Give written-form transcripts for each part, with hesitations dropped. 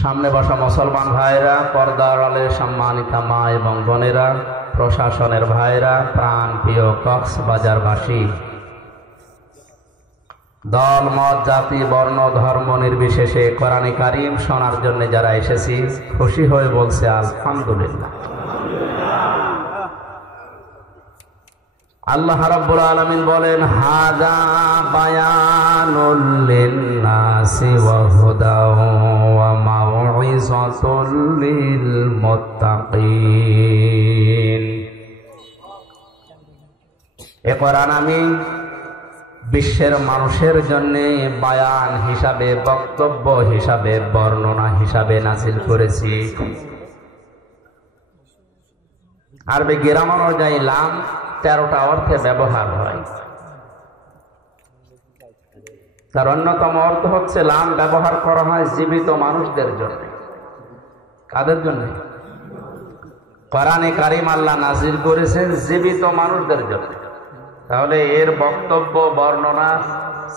সামনে বসা মুসলমান ভাইরা, পর্দার আড়ালের সম্মানিতা মা এবং বোনেরা, প্রশাসনের ভাইরা, প্রাণ প্রিয় কক্সবাজারবাসী, দল মত জাতি বর্ণ ধর্ম নির্বিশেষে কোরআনে কারিম শোনার জন্য যারা এসেছি, খুশি হয়ে বলছে আলহামদুলিল্লাহ। আল্লাহ রাব্বুল আলামিন বলেন, হাযা বায়ানুল লিন্নাসি ওয়া হুদাও ওয়া মাউইযাতুল লিল মুত্তাকিন। এ কোরআন আমি বিশ্বের মানুষের জন্য বায়ান হিসাবে, বক্তব্য হিসাবে, বর্ণনা হিসাবে নাজিল করেছি। আরবি গ্রামার অনুযায়ী লাম 13টা অর্থে ব্যবহার হয়। তার অন্যতম অর্থ হচ্ছে লাম ব্যবহার করা হয় জীবিত মানুষদের জন্য। কাদের জন্য? কোরআনে কারিম আল্লাহ নাজিল করেছেন জীবিত মানুষদের জন্য। তাহলে এর বক্তব্য, বর্ণনা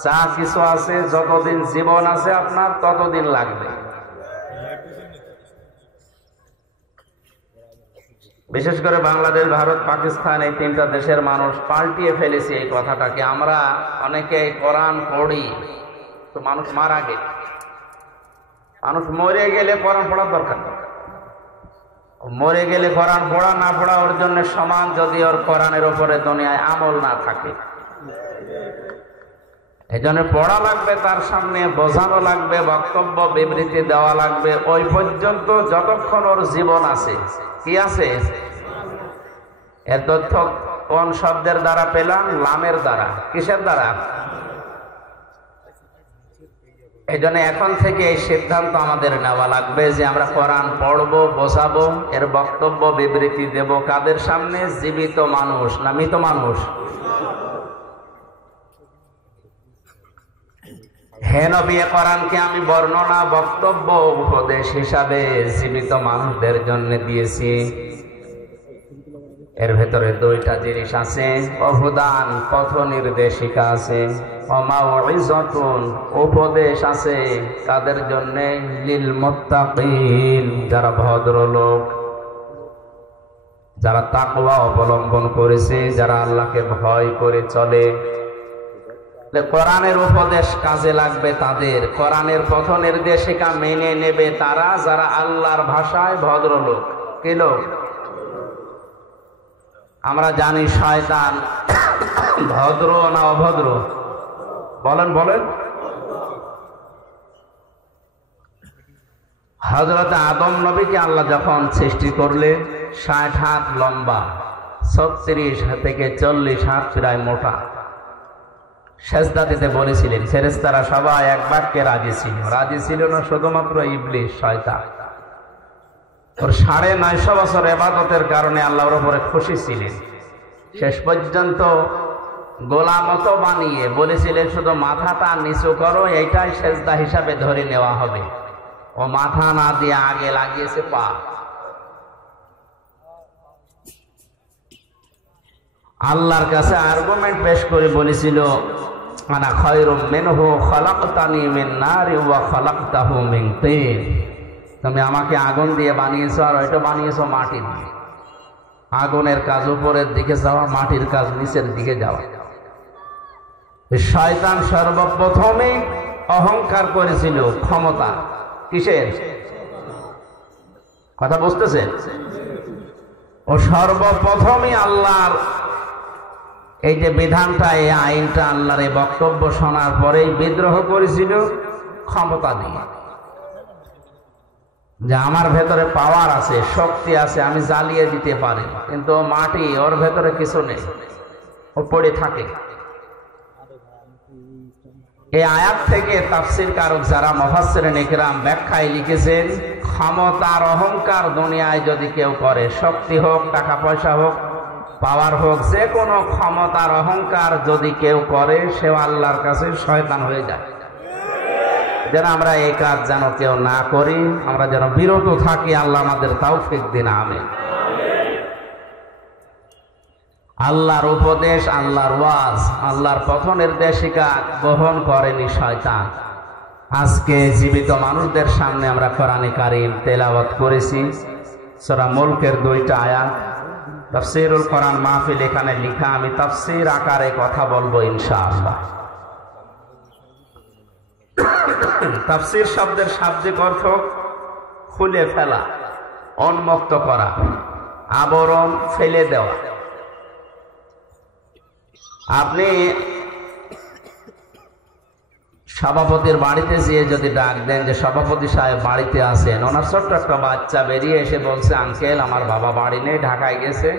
যা কিছু আছে, যতদিন জীবন আছে আপনার ততদিন লাগবে। বিশেষ করে বাংলাদেশ, ভারত, পাকিস্তান এই 3টা দেশের মানুষ পাল্টিয়ে ফেলেছে এই কথাটাকে। আমরা অনেকে কোরআন পড়ি তো মানুষ মারা গেলে, মানুষ মরে গেলে কোরআন পড়ার দরকার নেই। মরে গেলে কোরআন পড়া না পড়া ওর জন্য সমান, যদি ওর কোরআনের উপরে দুনিয়ায় আমল না থাকে। এই জন্য পড়া লাগবে, তার সামনে বোঝানো লাগবে, বক্তব্য বিবৃতি দেওয়া লাগবে ওই পর্যন্ত যতক্ষণ ওর জীবন আছে। কি আছে? এর তথ্য কোন শব্দের দ্বারা পেলাম? লামের দ্বারা। কিসের দ্বারা? এই জন্য এখন থেকে এই সিদ্ধান্ত আমাদের নেওয়া লাগবে যে আমরা কোরআন পড়বো, বোঝাবো, এর বক্তব্য বিবৃতি দেব। কাদের সামনে? জীবিত মানুষ না মৃত মানুষ? হে নবী, কোরআনকে আমি বর্ণনা, বক্তব্য, উপদেশ হিসাবে জীবিত মানুষদের জন্য দিয়েছি। এর ভেতরে 2টা জিনিস আছে, অহুদান পথ নির্দেশিকা আছে, মাউইযাতুন উপদেশ আছে। কাদের জন্য? লিল মুত্তাকিন, যারা ভদ্রলোক, যারা তাকওয়া অবলম্বন করেছে, যারা আল্লাহকে ভয় করে চলে। কোরআনের উপদেশ কাজে লাগবে তাদের, কোরআনের পথ নির্দেশিকা মেনে নেবে তারা, যারা আল্লাহর ভাষায় ভদ্রলোক। কি লোক? আমরা জানি শয়তান ভদ্র না অভদ্র? বলেন বলেন। হযরত আদম নবীকে আল্লাহ যখন সৃষ্টি করলেন, 60 হাত লম্বা, 36 থেকে 40 হাত প্রায় মোটা, সেজদা দিতে বলেছিলেন। ফেরেশতারা সবাই এক বাক্যে রাজি ছিল। রাজি ছিল না শুধুমাত্র ইবলিস, শয়তান। ওর 950 বছর ইবাদতের কারণে আল্লাহর উপরে খুশি ছিলেন। শেষ পর্যন্ত গোলামত বানিয়ে বলেছিলেন, শুধু মাথাটা নিচু করো, এইটাই সেজদা হিসাবে ধরে নেওয়া হবে। ও মাথা না দিয়ে আগে লাগিয়েছে পা। আল্লাহর কাছে আর্গুমেন্ট পেশ করে বলেছিল, আনা খায়রুম মিনহু খালাকতানি মিন নারি ওয়া খালাকতাহু মিন তিন। তুমি আমাকে আগুন দিয়ে বানিয়েছো, আর ওইটা বানিয়েছো মাটি দিয়ে। আগুনের কাজ উপরের দিকে যাওয়া, মাটির কাজ নিচের দিকে যাওয়া। শয়তান সর্বপ্রথমে অহংকার করেছিল ক্ষমতা। কিসের কথা বুঝতেছেন? ও সর্বপ্রথমে আল্লাহর এই যে বিধানটা, এই আইনটা, আল্লাহর এই বক্তব্য শোনার পরেই বিদ্রোহ করেছিল ক্ষমতা দিয়ে, যে আমার ভেতরে পাওয়ার আছে, শক্তি আছে, আমি জ্বালিয়ে দিতে পারি। কিন্তু মাটি, ওর ভেতরে কিছু নেই, ও পড়ে থাকে। এই আয়াত থেকে তাফসীর কারক যারা মুফাসসিরিন ইকরাম ব্যাখ্যায় লিখেছেন, ক্ষমতার অহংকার দুনিয়ায় যদি কেউ করে, শক্তি হোক, টাকা পয়সা হোক, পাওয়ার হোক, যে কোনো ক্ষমতার অহংকার যদি কেউ করে, সে আল্লাহর কাছে শয়তান হয়ে যায়। যেন আমরা এই কাজ যেন কেউ না করি, আমরা যেন বিরত থাকি। আল্লাহ আমাদের তৌফিক দিন, আমিন। আল্লাহর উপদেশ, আল্লাহর ওয়াজ, আল্লাহর পথ নির্দেশিকা গ্রহণ করেনি শয়তান। আজকে জীবিত মানুষদের সামনে আমরা কোরআনে কারীম তেলাওয়াত করেছি। সূরা মুলকের 2টা আয়াত। তাফসীরুল কোরআন মাহফিল এখানে লেখা, আমি তাফসীর আকারে কথা বলবো ইনশাআল্লাহ। তাফসীর শব্দের শাব্দিক অর্থ খুলে ফেলা, উন্মুক্ত করা, আবরণ ফেলে দেওয়া। আপনি সভাপতির বাড়িতে যেয়ে যদি ডাক দেন যে সভাপতি সাহেব বাড়িতে আছেন, ওনার ছোট্ট একটা বাচ্চা বেরিয়ে এসে বলছে, আঙ্কেল আমার বাবা বাড়ি নেই, ঢাকায় গেছে,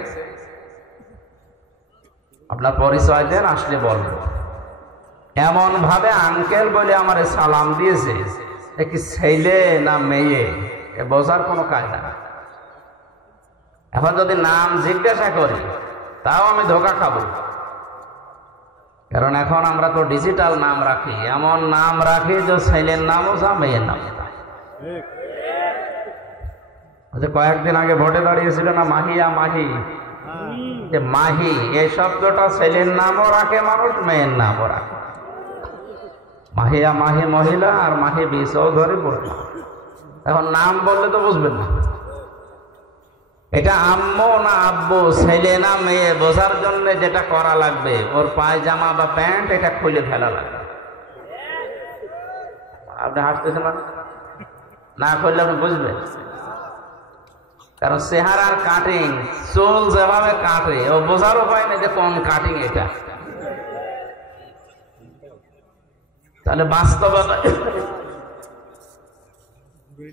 আপনার পরিচয় দেন, আসলে বলবো। এমন ভাবে আঙ্কেল বলে আমার সালাম দিয়েছে, কি ছেলে না মেয়ে বোঝার কোনো কায়দা না। এখন যদি নাম জিজ্ঞাসা করি তাও আমি ধোকা খাবো, কারণ এখন আমরা তো ডিজিটাল নাম রাখি, এমন নাম রাখি যে ছেলের নামও যা মেয়ের নাম। কয়েকদিন আগে ভোটে দাঁড়িয়েছিল না মাহিয়া মাহি, যে মাহি এই শব্দটা ছেলের নামও রাখে মানুষ, মেয়ের নামও রাখে। মাহিয়া মাহি মহিলা আর মাহি বি চৌধুরী পুরুষ। এখন নাম বললে তো বুঝবেন না এটা আম্মু না আব্বু, ছেলে না মেয়ে বোঝার জন্য যেটা করা লাগবে, ওর পায়জামা বা প্যান্ট এটা খুলে ফেলা লাগবে। আপনি হাসতেছেন না, খুললে আপনি বুঝবেন, কারণ চেহারার কাটিং, চুল যেভাবে কাটে ও বোঝার উপায় নেই যে কোন কাটিং এটা। তাহলে বাস্তবতা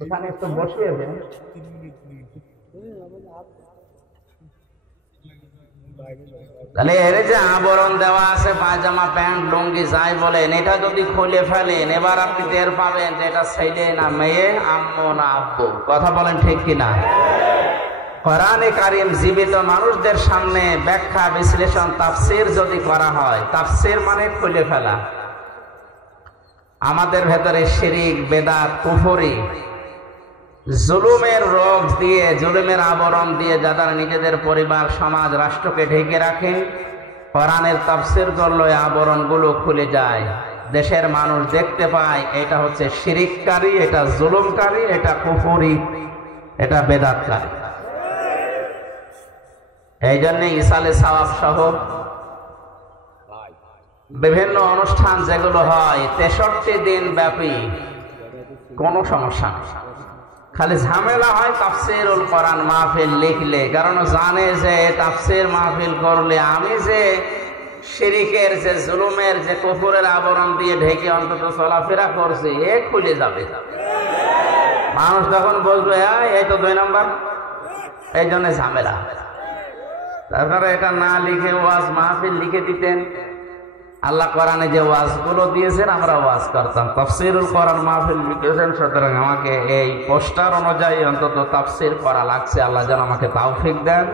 এখানে একটু বসিয়ে দেন। তাহলে এর যে আবরণ দেওয়া আছে পায়জামা প্যান্ট লুঙ্গি যাই বলেন, এটা যদি খুলে ফেলেন এবার আপনি টের পাবেন যে এটা ছেলে না মেয়ে, আম্মু না আব্বু। কথা বলেন ঠিক কিনা? কোরআনে কারীম জীবিত মানুষদের সামনে ব্যাখ্যা বিশ্লেষণ তাফসীর যদি করা হয়, তাফসীর মানে খুলে ফেলা। আমাদের ভেতরে শিরিক, বেদাত, কুফরি, জুলুমের রোগ দিয়ে, জুলুমের আবরণ দিয়ে যারা নিজেদের পরিবার, সমাজ, রাষ্ট্রকে ঢেকে রাখে, কোরআনের তাফসীর করলে আবরণগুলো খুলে যায়। দেশের মানুষ দেখতে পায় এটা হচ্ছে শিরিককারী, এটা জুলুমকারী, এটা কুফরি, এটা বেদাতকারী। এই জন্য ইসালে সওয়াব সহ বিভিন্ন অনুষ্ঠান যেগুলো হয় 63 দিন ব্যাপী, কোনো সমস্যা নেই। খালি ঝামেলা হয় তাফসীরুল কোরআন মাহফিল লিখলে, কারণ জানে যে তাফসীর মাহফিল করলে আমি যে শিরিকের, যে জুলুমের, যে কুফরের আবরণ দিয়ে ঢেকে অন্তত চলাফেরা করছি, এ খুলে যাবে। মানুষ তখন বলবে এই তো 2 নম্বর, এই জন্য ঝামেলা। তারপরে এটা না লিখে ওয়াজ মাহফিল লিখে দিতেন। আল্লাহ কোরআনে যে ওয়াজগুলো দিয়েছেন আমরা ওয়াজ করতাম, তাফসীরুল কোরআন মাহফিল লিখেছেন, সুতরাং আমাকে এই পোস্টার অনুযায়ী অন্তত তাফসীর করা লাগছে। আল্লাহ যেন আমাকে তৌফিক দেন,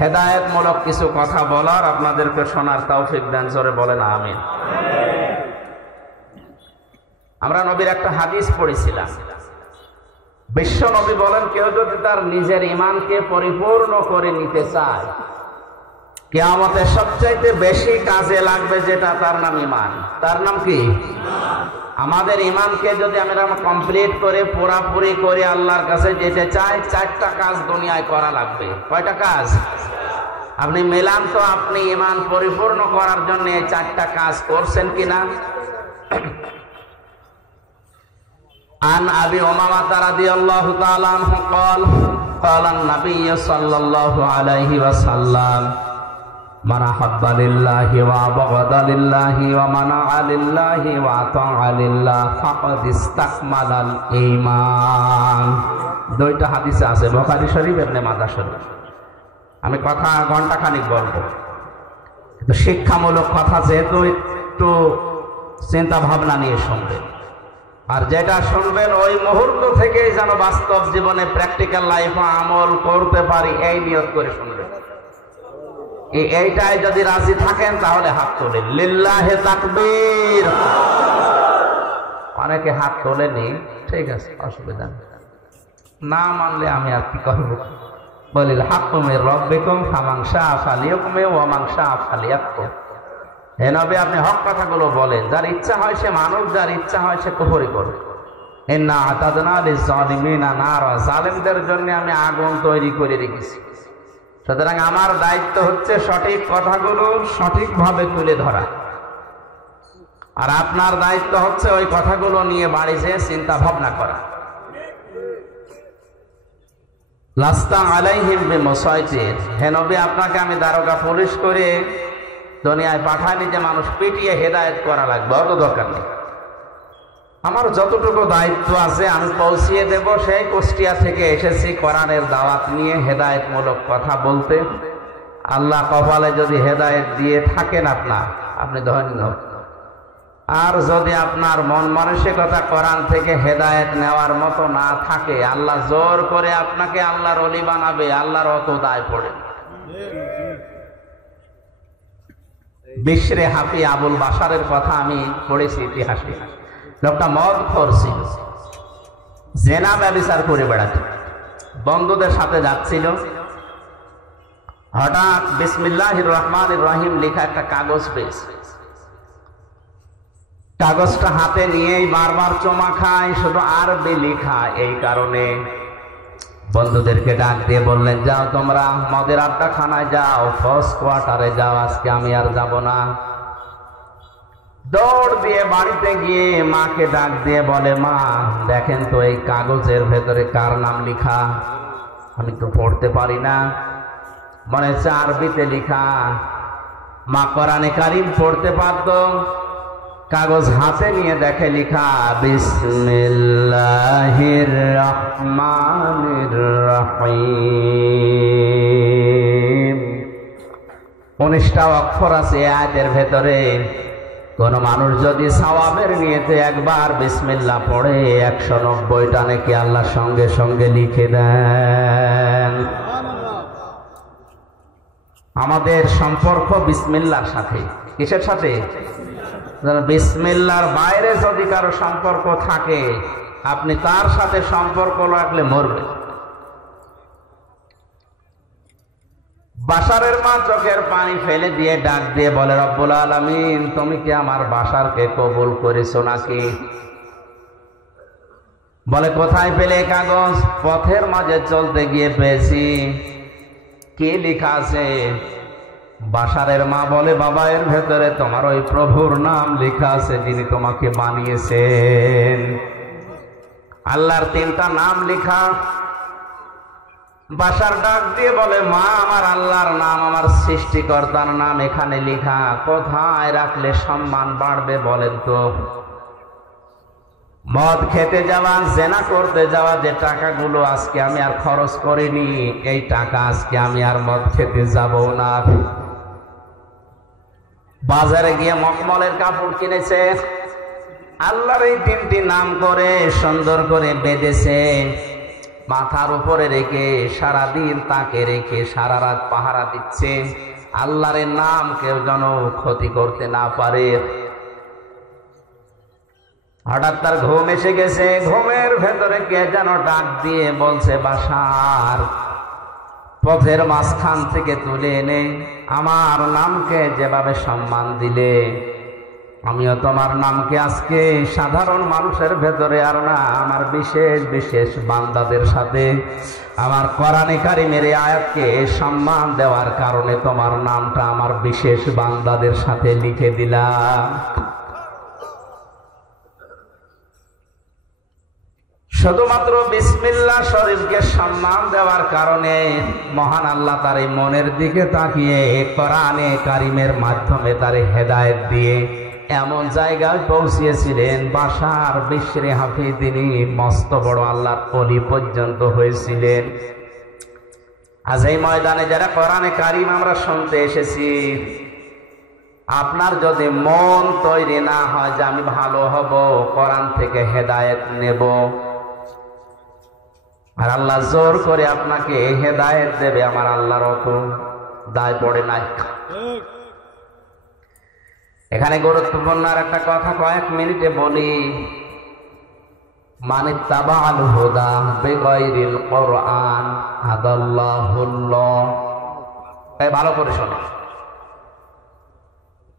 হেদায়েতমূলক কিছু কথা বলার, আপনাদেরকে শোনার তৌফিক দেন। জোরে বলেন আমিন। আমরা নবীর একটা হাদিস পড়েছিলাম, বিশ্ব নবী বলেন, কেউ যদি তার নিজের ঈমানকে পরিপূর্ণ করে নিতে চায়, কিয়ামতের সবচাইতে বেশি কাজে লাগবে যেটা, তার নাম ঈমান। তার নাম কি? আমাদের ঈমানকে যদি আমরা কমপ্লিট করে পুরাপুরি করে আল্লাহর কাছে যেতে চাই, 4টা কাজ দুনিয়ায় করা লাগবে। কয়টা কাজ? আপনি মেলান তো, আপনি ঈমান পরিপূর্ণ করার জন্য এই 4টা কাজ করছেন কিনা? আন আবি উমামা রাদিয়াল্লাহু তাআলা আনহু قال قال النبي صلى الله عليه وسلم من أحب لله وأبغض لله ومنع لله وأطاع لله فقد استكمل الإيمان। 2টা হাদিসে আছে, বুখারী শরীফ, ইবনে মাজাহ শরীফ। আমি কথা ঘন্টা খানিক বলবো, কিন্তু শিক্ষামূলক কথা, যেহেতু একটু চিন্তা ভাবনা নিয়ে শুনবেন। আর যেটা শুনবেন ওই মুহূর্ত থেকেই যেন বাস্তব জীবনে, প্র্যাকটিক্যাল লাইফে আমল করতে পারি, এই নিয়ত করে শুনবেন। এইটাই যদি রাজি থাকেন তাহলে হাত তোলেন, লিল্লাহে তাকবীর। অনেকে হাত তোলেনি, ঠিক আছে, অসুবিধা নেই। না মানলে আমি আর কি করবো? বলিল হাক্কু মির রাব্বিকুম ফামান শাআ ফালিউমিন ওয়া মান শাআ ফালিয়াকফুর। হে নবী, আপনি হক কথাগুলো বলেন। যার ইচ্ছা হয় সে মানুষ, যার ইচ্ছা হয় সে কুফরি করে। ইন্না আতাদনা লিয-যালিমিনা নারা, জালেমদের জন্য আমি আগুন তৈরি করে রেখেছি। সুতরাং আমার দায়িত্ব হচ্ছে সঠিক কথাগুলো সঠিকভাবে তুলে ধরা, আর আপনার দায়িত্ব হচ্ছে ওই কথাগুলো নিয়ে বাড়ি যেয়ে চিন্তা ভাবনা করা। লাস্তা আলাইহিম বিমুসাইতির, হে নবী, আপনাকে আমি দারোগা পুলিশ করে দুনিয়ায় পাঠাইনি যে মানুষ পিটিয়ে হেদায়েত করা লাগবে, অত দরকার নেই। আমার যতটুকু দায়িত্ব আছে আমি পৌঁছিয়ে দেব। সেই কুষ্টিয়া থেকে এসেছি কোরআনের দাওয়াত নিয়ে হেদায়েতমূলক কথা বলতে। আল্লাহ কপালে যদি হেদায়েত দিয়ে থাকেন আপনি ধন্য। আর যদি আপনার মন মানসিকতা কোরআন থেকে হেদায়েত নেওয়ার মতো না থাকে, আল্লাহ জোর করে আপনাকে আল্লাহর ওলি বানাবে, আল্লাহর অত দায় পড়ে। বিশরে হাফি আবুল বাশারের কথা আমি পড়েছি ইতিহাসে। লোকটা মদ করছিল, জেনা ব্যভিচার করে বেড়াত, বন্ধুদের সাথে যাচ্ছিল। হঠাৎ বিসমিল্লাহির রহমানির রহিম লেখা একটা কাগজ পেয়েছে। কাগজটা হাতে নিয়েই বারবার চমা খায়, শুধু আরবি লেখা। এই কারণে বন্ধুদেরকে ডাক দিয়ে বললেন, যাও তোমরা মদের আড্ডাখানায় যাও, ফার্স্ট কোয়ার্টারে যাও, আজকে আমি আর যাব না। দৌড় দিয়ে বাড়িতে গিয়ে মাকে ডাক দিয়ে বলে, মা দেখেন তো এই কাগজের ভেতরে কার নাম লেখা, আমি তো পড়তে পারি না, মনে হচ্ছে আরবিতে লেখা। মা কোরআনে কারিম পড়তে পারত। কাগজ হাতে নিয়ে দেখে লেখা বিসমিল্লাহির রহমানির রহিম। 19টা অক্ষর আছে আয়াতের ভেতরে। কোন মানুষ যদি সওয়াবের নিয়তে একবার বিসমিল্লাহ পড়ে 190টা নাকি আল্লাহ সঙ্গে সঙ্গে লিখে দেন। আমাদের সম্পর্ক বিসমিল্লাহর সাথে। কিসের সাথে? বিসমিল্লাহর বাইরে যদি কারো সম্পর্ক থাকে, আপনি তার সাথে সম্পর্ক রাখলে মরবে। বাশারের মা চোখের পানি ফেলে দিয়ে ডাক দিয়ে বলে, রব্বুল আলামিন, তুমি কি আমার বাশারকে কবুল করেছো নাকি? বলে, কোথায় পেলে কাগজ? পথের মাঝে চলতে গিয়ে পেয়েছি। কি লেখা আছে? বাশারের মা বলে, বাবা এর ভেতরে তোমার ওই প্রভুর নাম লেখা আছে যিনি তোমাকে বানিয়েছেন। আল্লাহর 3টা নাম লেখা। বাশার ডাক দিয়ে বলে, মা আমার আল্লাহর নাম, আমার সৃষ্টিকর্তার নাম এখানে লেখা, কোথায় রাখলে সম্মান বাড়বে বলেন তো? মদ খেতে যাওয়া, জেনা করতে যাওয়া যে টাকাগুলো আজকে আমি আর খরচ করিনি, এই টাকা আজকে আমি আর মদ খেতে যাব না। বাজারে গিয়ে মখমলের কাপড় কিনেছে, আল্লাহর এই 3টি নাম করে সুন্দর করে বেঁধেছে, মাথার উপরে রেখে সারাদিন তাকে রেখে সারা রাত পাহারা দিচ্ছে। আল্লাহর নাম কেউ যেন ক্ষতি করতে না পারে। হঠাৎ তার ঘুম এসে গেছে। ঘুমের ভেতরে কে যেন ডাক দিয়ে বলছে, বাশার, পথের মাঝখান থেকে তুলে এনে আমার নামকে যেভাবে সম্মান দিলে, আমিও তোমার নামকে আজকে সাধারণ মানুষের ভেতরে আর না, আমার বিশেষ বিশেষ বান্দাদের সাথে আমার কোরআনে কারিমের আয়াতকে সম্মান দেওয়ার কারণে তোমার নামটা আমার বিশেষ বান্দাদের সাথে লিখে দিলাম। শুধুমাত্র বিসমিল্লাহ শরীফকে সম্মান দেওয়ার কারণে মহান আল্লাহ তার এই মনের দিকে তাকিয়ে কোরআনে কারিমের মাধ্যমে তার হেদায়েত দিয়ে এমন জায়গায় পৌঁছিয়েছিলেন, বাশার বিশরে হাফি তিনি মস্ত বড় আল্লাহর ওলি পর্যন্ত হয়েছিলেন। আজ এই ময়দানে যারা কোরআনে কারিম আমরা শুনতে এসেছি, আপনার যদি মন তৈরি না হয় যে আমি ভালো হব, কোরআন থেকে হেদায়েত নেব, আর আল্লাহ জোর করে আপনাকে হেদায়েত দেবে, আমার আল্লাহর অত দায় পড়ে নাই। এখানে গুরুত্বপূর্ণ আর একটা কথা কয়েক মিনিটে বলি। মানিত্তাবাল হুদা বিগাইরিল কোরআন হাদাল্লাহুল্লাহ। ভালো করে শোনো,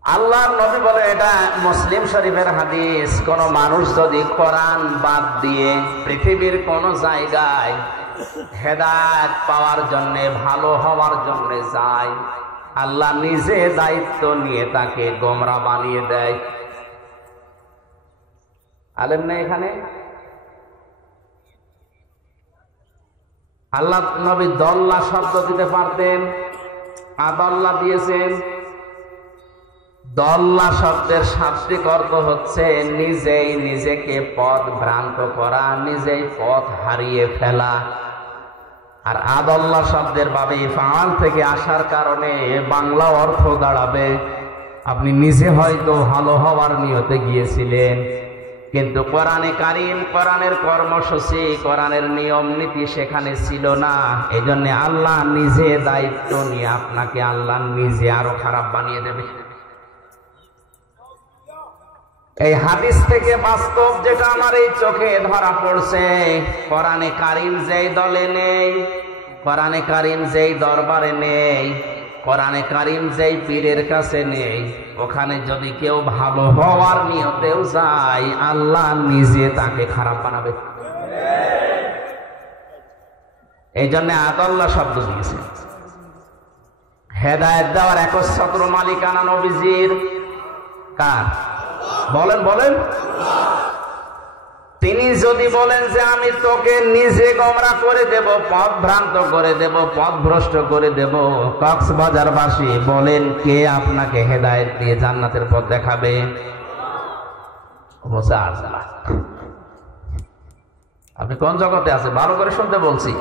আল্লাহর নবী বলে, এটা মুসলিম শরীফের হাদিস, কোন মানুষ যদি কোরআন বাদ দিয়ে পৃথিবীর কোন জায়গায় হেদায়েত পাওয়ার জন্য, ভালো হওয়ার জন্য যায়, আল্লাহ নিজে দায়িত্ব নিয়ে তাকে গোমরা বানিয়ে দেয়। আলেম নেই এখানে? আল্লাহ নবী দল্লা শব্দ দিতে পারতেন, আদাল্লা দিয়েছেন। দল্লা শব্দের শাব্দিক অর্থ হচ্ছে নিজেই নিজেকে পথ ভ্রান্ত করা, নিজেই পথ হারিয়ে ফেলা। আর আদাল্লা শব্দের ভাবে ফাআল থেকে আসার কারণে বাংলা অর্থ দাঁড়াবে আপনি নিজে হয়তো ভালো হওয়ার নিয়তে গিয়েছিলেন, কিন্তু কোরআনে কারীম, কোরআনের কর্মসূচি, কোরআনের নিয়ম নীতি সেখানে ছিল না। এই জন্য আল্লাহ নিজে দায়িত্ব নিয়ে আপনাকে আল্লাহ নিজে আরো খারাপ বানিয়ে দেবে। এই হাদিস থেকে বাস্তব যেটা আমার এই চোখে ধরা পড়ছে, কোরআনে কারীম যেই দলে নেই, কোরআনে কারীম যেই দরবারে নেই, কোরআনে কারীম যেই পীরের কাছে নেই, ওখানে যদি কেউ ভালো হওয়ার নিয়তেও যায়, আল্লাহ নিজে তাকে খারাপ বানাবে। এই জন্য আদাল্লাহ শব্দ দিয়েছে। হেদায়েত দেওয়ার একচ্ছত্র মালিকানা নবীজির। কার? বলেন বলেন। তিনি যদি বলেন যে আমি তোকে নিজে গোমরা করে দেব, পথ ভ্রান্ত করে দেব, পথ ভ্রষ্ট করে দেব, কক্সবাজারবাসী বলেন কে আপনাকে হেদায়েত দিয়ে জান্নাতের পথ দেখাবে? আপনি কোন জগতে আছে ভালো করে শুনতে বলছি।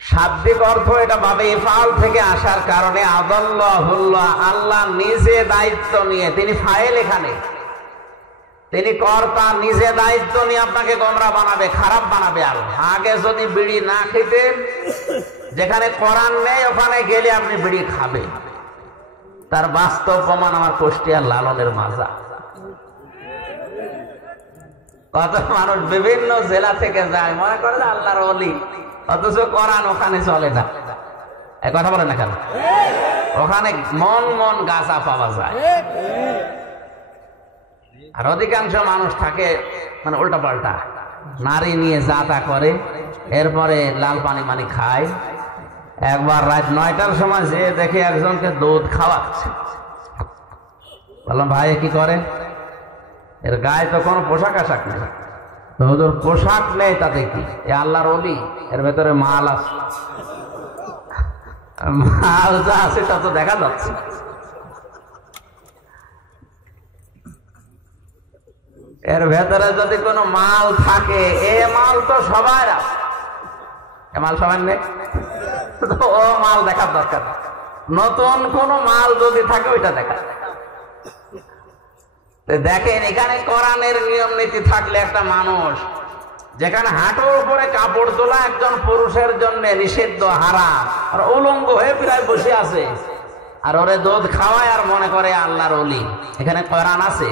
শাব্দিক অর্থ এটা ভাবে ইফআল থেকে আসার কারণে আদাল্লাহুল্লাহ, আল্লাহ নিজে দায়িত্ব নিয়ে, তিনি ফাইল, এখানে তিনি কর্তা, নিজে দায়িত্ব নিয়ে আপনাকে গোমরা বানাবে, খারাপ বানাবে। আর আগে যদি বিড়ি না খেতেন, যেখানে কোরআন নেই ওখানে গেলে আপনি বিড়ি খাবেন। তার বাস্তব প্রমাণ আমার কুষ্টিয়ার লালনের মাজা। কত মানুষ বিভিন্ন জেলা থেকে যায়, মনে করে আল্লাহর ওলি, অথচ কোরআন ওখানে চলে না। এই কথা বলে না কেন? ওখানে মন মন গাছা পাওয়া যায়। আর অধিকাংশ মানুষ থাকে মানে উল্টা পাল্টা, নারী নিয়ে যা তা করে, এরপরে লাল পানি মানি খায়। একবার রাত 9টার সময় যে দেখে একজনকে দুধ খাওয়াচ্ছে, বললাম ভাই কি করে? এর গায়ে তো কোনো পোশাক আশাক নেই। হুজুর পোশাক নেই তাতে কি, এ আল্লাহর ওলি, এর ভেতরে মাল আছে। মাল যা আছে তা তো দেখা যাচ্ছে। এর ভেতরে যদি কোনো মাল থাকে, এ মাল তো সবার আছে, এ মাল সবার নেই, ও মাল দেখার দরকার। নতুন কোন মাল যদি থাকে ওইটা দেখা। দেখেন এখানে কোরআনের নিয়ম নীতি থাকলে একটা মানুষ, যেখানে হাঁটুর উপরে কাপড় তোলা একজন পুরুষের জন্য নিষিদ্ধ, হারাম, আর উলঙ্গ হয়ে প্রায় বসে আছে, আর ওরে দুধ খাওয়ায় আর মনে করে আল্লাহর ওলি। এখানে কোরআন আছে?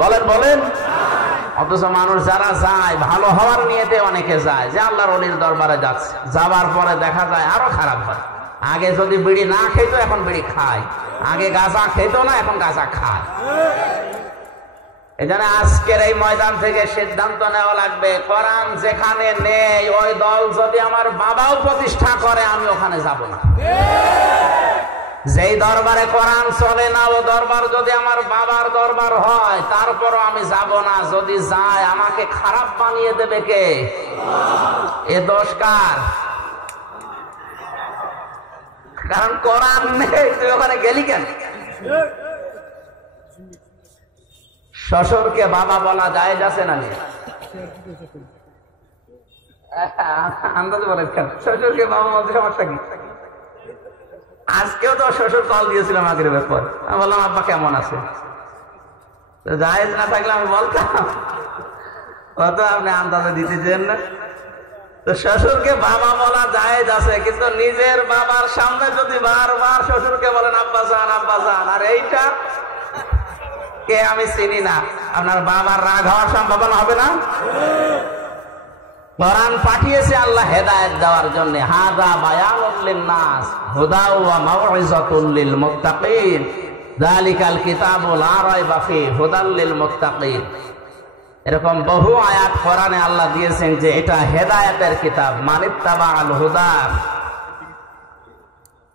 বলেন বলেন। অথচ মানুষ যারা যায় ভালো হওয়ার নিয়তে, অনেকে যায় যে আল্লাহর ওলির দরবারে যাচ্ছে, যাবার পরে দেখা যায় আরো খারাপ হয়। আগে যদি বিড়ি না খেত এখন বিড়ি খায়, আগে গাঁজা খেত না এখন গাঁজা খায়। এজন্য আজকের এই ময়দান থেকে সিদ্ধান্ত নেওয়া লাগবে, কোরআন যেখানে নেই ওই দল যদি আমার বাবাও প্রতিষ্ঠা করে আমি ওখানে যাব না। যেই দরবারে কোরআন চলে না ও দরবার যদি আমার বাবার দরবার হয় তারপরও আমি যাব না। যদি যায় আমাকে খারাপ বানিয়ে দেবে কে? এ দোষ কার? কারণ কোরআন নেই, তুই ওখানে গেলি কেন? শ্বশুরকে বাবা বলা জায়েজ আছে না? আন্দাজ বলেন কেন শ্বশুরকে বাবা বলতে সমস্যা কি? আজকেও তো শ্বশুর কল দিয়েছিলাম আগের ব্যাপার, আমি বললাম আব্বা কেমন আছে? জায়েজ না থাকলে আমি বলতাম, কত আপনি আন্দাজে দিতেছেন না। তো শ্বশুরকে বাবা বলা জায়েজ আছে, কিন্তু নিজের বাবার সামনে যদি বারবার শ্বশুরকে বলেন আব্বা জান আব্বা জান, আর এইটা কে আমি চিনি না, আপনার বাবার রাগ হওয়ার সম্ভাবনা হবে না? কোরআন পাঠিয়েছে আল্লাহ হেদায়েত দেওয়ার জন্য। হাদা বায়ানুল লিন্নাস হুদা ওয়া মাউইযাতুল লিল মুত্তাকিন। যালিকাল কিতাবু লা রাইবা ফীহি হুদাল লিল মুত্তাকিন। এরকম বহু আয়াত কোরআনে আল্লাহ দিয়েছেন যে এটা হেদায়েতের কিতাব। মানিত্তাবাআল হুদা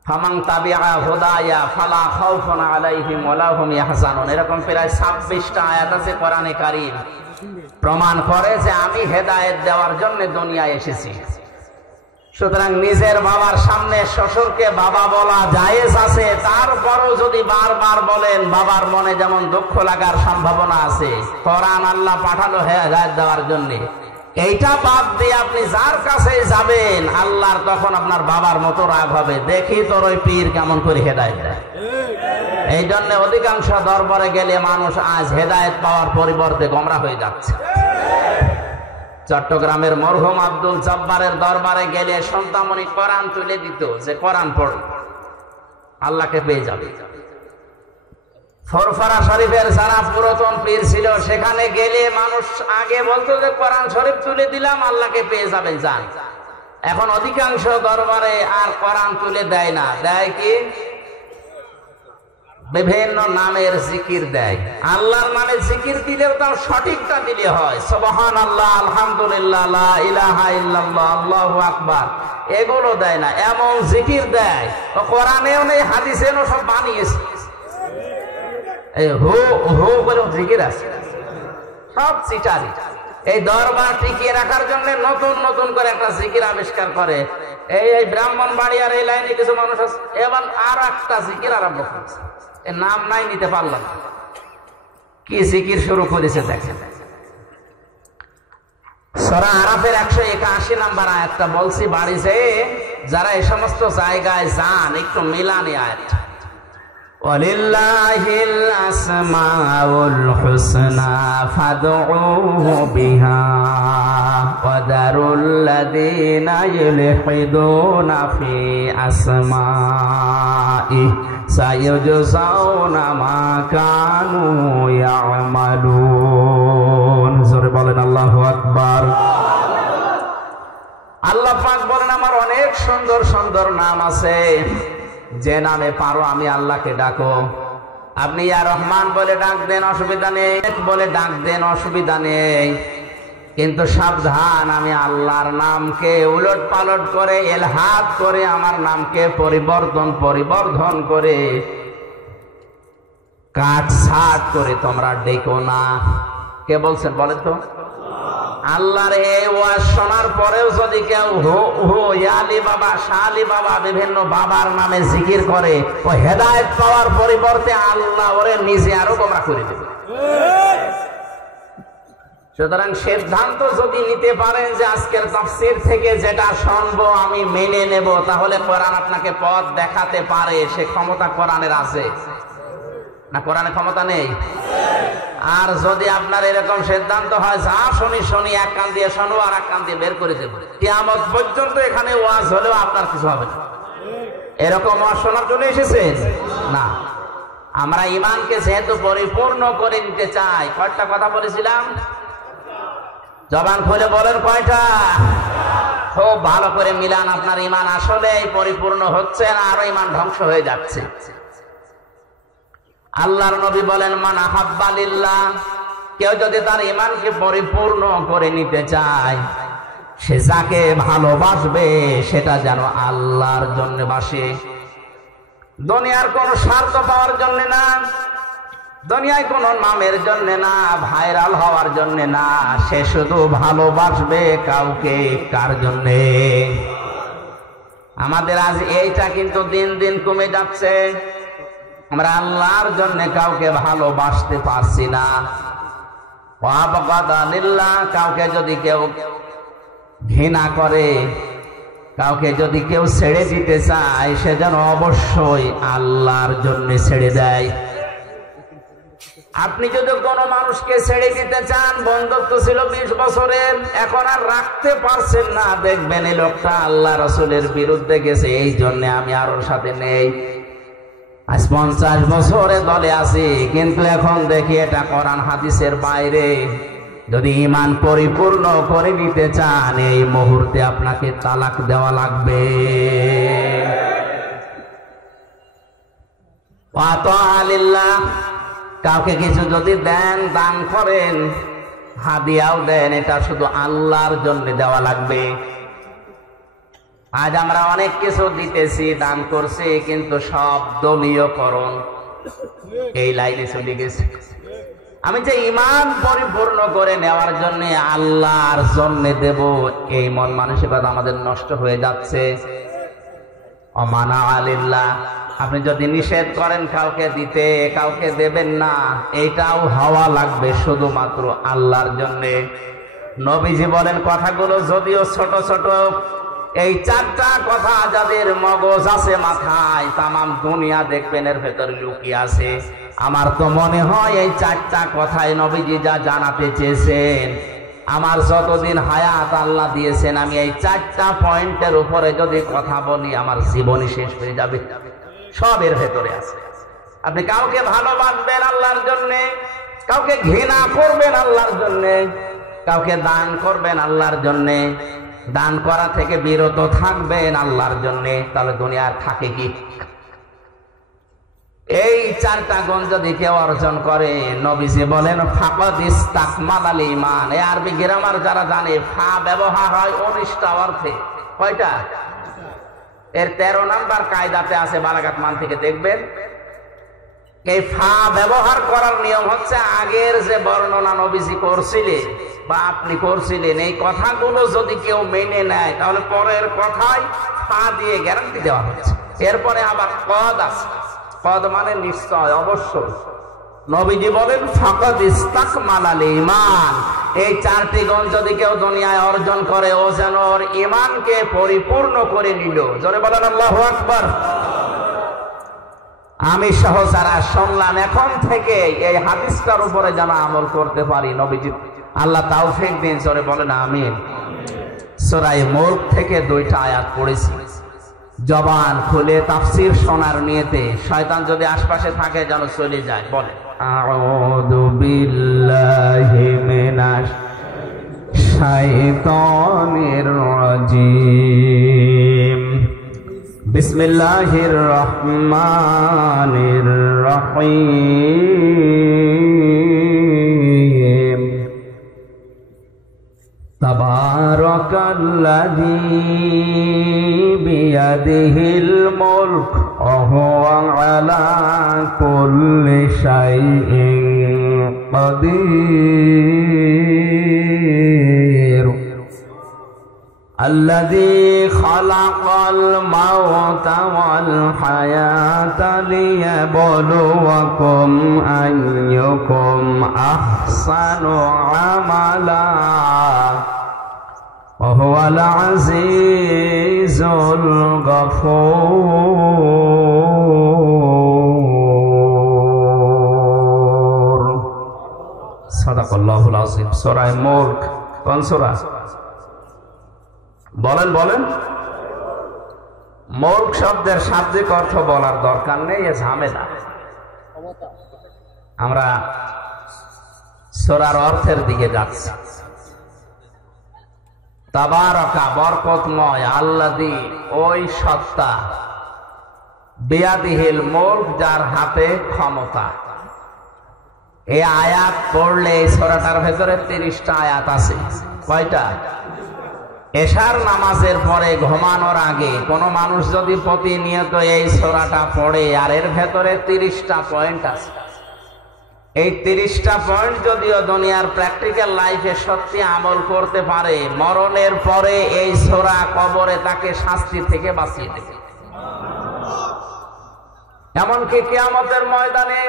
ফামান তাবিআ হুদায়া ফালা খাউফুন আলাইহিম ওয়ালা হুম ইয়াহজানুন। এরকম প্রায় 26টা আয়াত আছে কোরআনে কারীম, প্রমাণ করে যে আমি হেদায়েত দেওয়ার জন্য দুনিয়ায় এসেছি। সুতরাং নিজের বাবার সামনে শ্বশুরকে বাবা বলা জায়েজ আছে, তারপরও যদি বারবার বলেন বাবার মনে যেমন দুঃখ লাগার সম্ভাবনা আছে। কোরআন আল্লাহ পাঠালো হেদায়েত দেওয়ার জন্য। এইটা বাদ দিয়ে আপনি যার কাছে যাবেন আল্লাহর তখন আপনার বাবার মতো রাগ হবে, দেখি তোর ওই পীর কেমন করে হেদায়েত দেয়। এই জন্য অধিকাংশ দরবারে গেলে মানুষ আজ হেদায়েত পাওয়ার পরিবর্তে গোমরা হয়ে যাচ্ছে। চট্টগ্রামের মরহুম আব্দুল জব্বারের দরবারে গেলে সন্তামণি কোরআন তুলে দিত যে কোরআন পড়ো আল্লাহকে পেয়ে যাবে। ফরফরা শরীফের যারা পুরাতন পীর ছিল সেখানে গেলে মানুষ আগে বলতো যে কোরআন শরীফ তুলে দিলাম আল্লাহকে পেয়ে যাবেন, যান। এখন অধিকাংশ দরবারে আর কোরআন তুলে দেয় না, দেয় কি বিভিন্ন নামের জিকির দেয়। আল্লাহর নামে জিকির দিলেও তাও সঠিকটা দিলে হয়, সুবহানাল্লাহ, আলহামদুলিল্লাহ, লা ইলাহা ইল্লাল্লাহ, আল্লাহু আকবার, এগুলো দেয় না। এমন জিকির দেয় কোরআনেও নেই, হাদিসেও সব বানিয়েছে। এই হু হু বলে জিকির আছে, সব চিটারি। এই দরবার টিকিয়ে রাখার জন্য নতুন নতুন করে একটা জিকির আবিষ্কার করে। এই ব্রাহ্মণবাড়িয়ার এই লাইনে কিছু মানুষ আছে, এবার আর একটা জিকির আরম্ভ করছে, এর নাম নাই নিতে পারলাম না, কি জিকির শুরু করেছে দেখেন। সূরা আরাফের 181 নম্বর আয়াতটা বলছি বাড়িতে যারা এই সমস্ত জায়গায় যান একটু মিলানি আয়াত। ওয়ালিল্লাহিল আসমাউল হুসনা ফাদউহু বিহা ওয়া দারুল লাযিনা ইউলহিদুনা ফি আসমাইহি সাইয়ুজজাউনা মা কানু ইয়ামালুন। জোরে বলেন আল্লাহু আকবার। আল্লাহ পাক বলেন আমার অনেক সুন্দর সুন্দর নাম আছে, যে নামে পারো আমি আল্লাহকে ডাকো। আপনি ইয়া রহমান বলে ডাক দেন, অসুবিধা নেই, বলে ডাক দেন, অসুবিধা নেই। কিন্তু সাবধান, আমি আল্লাহর নামকে উলট পালট করে এলহাদ করে আমার নামকে পরিবর্ধন করে কাটছাট করে তোমরা ডেকো না। কে বলছেন বলেন তো? আল্লাহর এই ওয়াজ শোনার পরেও যদি কেউ হো হো ইয়ালি বাবা, শালি বাবা, বিভিন্ন বাবার নামে জিকির করে, ও হেদায়েত পাওয়ার পরিবর্তে আল্লাহ ওরে নিজে আরো গোমরা করে দেবে। সুতরাং সিদ্ধান্ত যদি নিতে পারেন যে আজকের তাফসীর থেকে যেটা শুনবো আমি মেনে নেব, তাহলে কোরআন আপনাকে পথ দেখাতে পারে। সে ক্ষমতা কোরআনের আছে না? কোরআনে ক্ষমতা নেই? আর যদি আপনার এরকম সিদ্ধান্ত হয় যা শুনি এক কান দিয়ে শোনো আর এক কান দিয়ে বের করে দেবো, কিয়ামত পর্যন্ত এখানে ওয়াজ হলেও আপনার কিছু হবে না। এরকম ওয়াজ শোনার জন্য এসেছেন না। আমরা ঈমানকে যেহেতু পরিপূর্ণ করে নিতে চাই, কয়টা কথা বলেছিলাম? জবান খুলে বলেন কয়টা? খুব ভালো করে মিলান। আপনার ঈমান আসলে পরিপূর্ণ হচ্ছে না, আরো ঈমান ধ্বংস হয়ে যাচ্ছে। আল্লাহর নবী বলেন মান আহাব্বা লিল্লাহ, কেউ যদি তার ঈমানকে পরিপূর্ণ করে নিতে চায়, সে যাকে ভালোবাসবে সেটা যেন আল্লাহর জন্য বাসে, দুনিয়ার কোন স্বার্থ পাওয়ার জন্য না, দুনিয়ায় কোন নামের জন্য না, ভাইরাল হওয়ার জন্য না। সে শুধু ভালোবাসবে কাউকে। কার জন্যে? আমাদের আজ এইটা কিন্তু দিন দিন কমে যাচ্ছে। আমরা আল্লাহর জন্য কাউকে ভালোবাসতে পারছি না। কাউকে যদি কেউ ঘৃণা করে, কাউকে যদি কেউ ছেড়ে দিতে চায়, সে যেন অবশ্যই আল্লাহর জন্য ছেড়ে দেয়। আপনি যদি কোনো মানুষকে ছেড়ে দিতে চান, বন্ধুত্ব ছিল 20 বছরের, এখন আর রাখতে পারছেন না, দেখবেন এই লোকটা আল্লাহ রাসূলের বিরুদ্ধে গেছে, এই জন্য আমি আর ওর সাথে নেই। আজ 50 বছরে দলে আছি, কিন্তু এখন দেখি এটা কোরআন হাদিসের বাইরে। যদি ঈমান পরিপূর্ণ করে নিতে চান, এই মুহূর্তে আপনাকে তালাক দেওয়া লাগবে। ওয়া তাআ লিল্লাহ, কাউকে কিছু যদি দেন, দান করেন, হাদিয়াও দেন, এটা শুধু আল্লাহর জন্য দেওয়া লাগবে। আজ আমরা অনেক কিছু দিতেছি, দান করছি, কিন্তু সব দলীয়করণ এই লাইনে চলে গেছে। আমি যে ঈমান পরিপূর্ণ করে নেওয়ার জন্য আল্লাহর জন্য দেব, এই মন মানসিকতা আমাদের নষ্ট হয়ে যাচ্ছে। অমানা আলিল্লাহ, আপনি যদি নিষেধ করেন কাউকে দিতে, কাউকে দেবেন না, এটাও হওয়া লাগবে শুধুমাত্র আল্লাহর জন্যে। নবীজি বলেন, কথাগুলো যদিও ছোট ছোট, এই চারটা কথা যাদের মগজ আছে মাথায়, তামাম দুনিয়া দেখবেন এর ভেতরে লুকিয়ে আছে। আমার তো মনে হয় এই চারটা কথায় নবীজি যা জানাতে চেয়েছেন, আমার যতদিন হায়াত আল্লাহ দিয়েছেন, আমি এই চারটা পয়েন্টের উপরে যদি কথা বলি আমার জীবনই শেষ হয়ে যাবে। সব এর ভেতরে আছে। আপনি কাউকে ভালোবাসবেন আল্লাহর জন্যে, কাউকে ঘৃণা করবেন আল্লাহর জন্যে, কাউকে দান করবেন আল্লাহর জন্যে, দান করা থেকে বিরত থাকবেন আল্লাহর জন্যে, তাহলে দুনিয়ার থাকে কি? এই চারটা গুণ যদি কেউ অর্জন করে, নবীজি বলেন ফাকাদ ইস্তাকমালাল ঈমান। এই আরবি গ্রামার যারা জানে, ফা ব্যবহার হয় 19টা অর্থে। কয়টা? এর 13 নাম্বার কায়দাতে আছে, বালাগাত মান থেকে দেখবেন। এই ফা ব্যবহার করার নিয়ম হচ্ছে, আগের যে বর্ণনা নবীজি করছিলেন বা আপনি করছিলেন, এই কথাগুলো যদি কেউ মেনে নেয়, তাহলে পরের কথায় ফা দিয়ে গ্যারান্টি দেওয়া হচ্ছে। এরপরে আবার কদ আছে, কদ মানে নিশ্চয়, অবশ্যই। নবীজি বলেন ফাকাদ ইস্তাকমালাল ঈমান। এই চারটি গুণ যদি কেউ দুনিয়ায় অর্জন করে, ও যেন ওর ঈমানকে পরিপূর্ণ করে নিল। জোরে বলেন আল্লাহু আকবার। আমি সহ যারা শুনলাম, এখন থেকে এই হাদিসটার উপরে যেন আমল করতে পারি, নবীজি আল্লাহ তাওফিক দিন। জোরে বলেন আমিন। সূরা মুলক থেকে 2টা আয়াত পড়েছি, জবান খুলে তাফসীর শোনার নিয়তে। শয়তান যদি আশপাশে থাকে যেন চলে যায়। বলে আউযু বিল্লাহি মিনাশ শাইতানির রাজীম। বিসমিল্লাহির রহমানির রহিম। তাবারাকাল্লাযী বিয়াদিহিল মুলক ওয়া হুয়া আলা কুল্লি শাইইন কাদির। الذي خلق الموت والحياة ليبلوكم أيكم أحسن عملا وهو العزيز الغفور صدق الله العظيم। সূরা মুলক কোন সূরা? বলেন বলেন। মুলক শব্দের শাব্দিক অর্থ বলার দরকার নেই, এ ঝামেলা। আমরা সূরার অর্থের দিকে যাচ্ছি। তাবারাকা বরকতময়, আল্লাযী ওই সত্তা, বিয়াদিহিল মুলক যার হাতে ক্ষমতা। এই আয়াত পড়লে এই সূরাটার ভেতরে 30টা আয়াত আছে। কয়টা? এশার নামাজের পরে ঘুমানোর আগে কোনো মানুষ যদি প্রতিনিয়ত এই সূরাটা পড়ে, আর এর ভেতরে 30টা পয়েন্ট আছে। এই 30টা পয়েন্ট যদিও দুনিয়ার প্র্যাকটিক্যাল লাইফে সত্যি আমল করতে পারে, মরণের পরে এই সূরা কবরে তাকে শাস্তি থেকে বাঁচিয়ে দেবে। এমনকি কিয়ামতের ময়দানে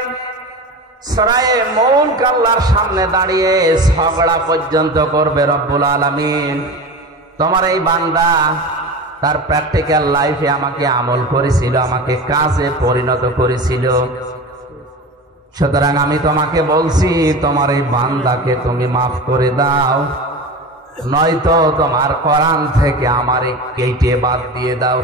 সূরা মুলক আল্লাহর সামনে দাঁড়িয়ে ঝগড়া পর্যন্ত করবে রব্বুল আলামিন। তোমার এই বান্দা তার প্র্যাকটিক্যাল লাইফে আমাকে আমল করেছিল, আমাকে কাজে পরিণত করেছিল, সুতরাং আমি তোমাকে বলছি তোমার এই বান্দাকে তুমি মাফ করে দাও, নয়তো তোমার কোরআন থেকে আমারে কেটে বাদ দিয়ে দাও।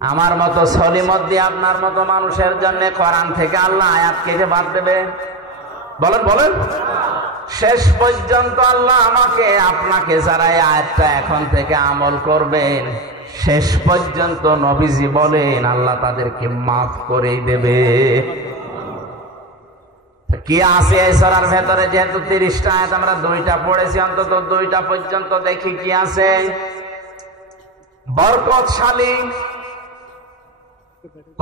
আমার মতো সলিমদ্দি আপনার মতো মানুষের জন্য কোরআন থেকে আল্লাহ আয়াত কেটে বাদ দেবে? বলেন বলেন। শেষ পর্যন্ত আল্লাহ আমাকে আপনাকে যারা এই আয়াতটা এখন থেকে আমল করবেন, শেষ পর্যন্ত নবীজি বলেন আল্লাহ তাদেরকে মাফ করে দেবে। কি আছে এই সূরার ভেতরে? যেহেতু 30টা আয়াত আমরা 2টা পড়েছি, অন্তত 2টা পর্যন্ত দেখি কি আছে। বরকতশালী,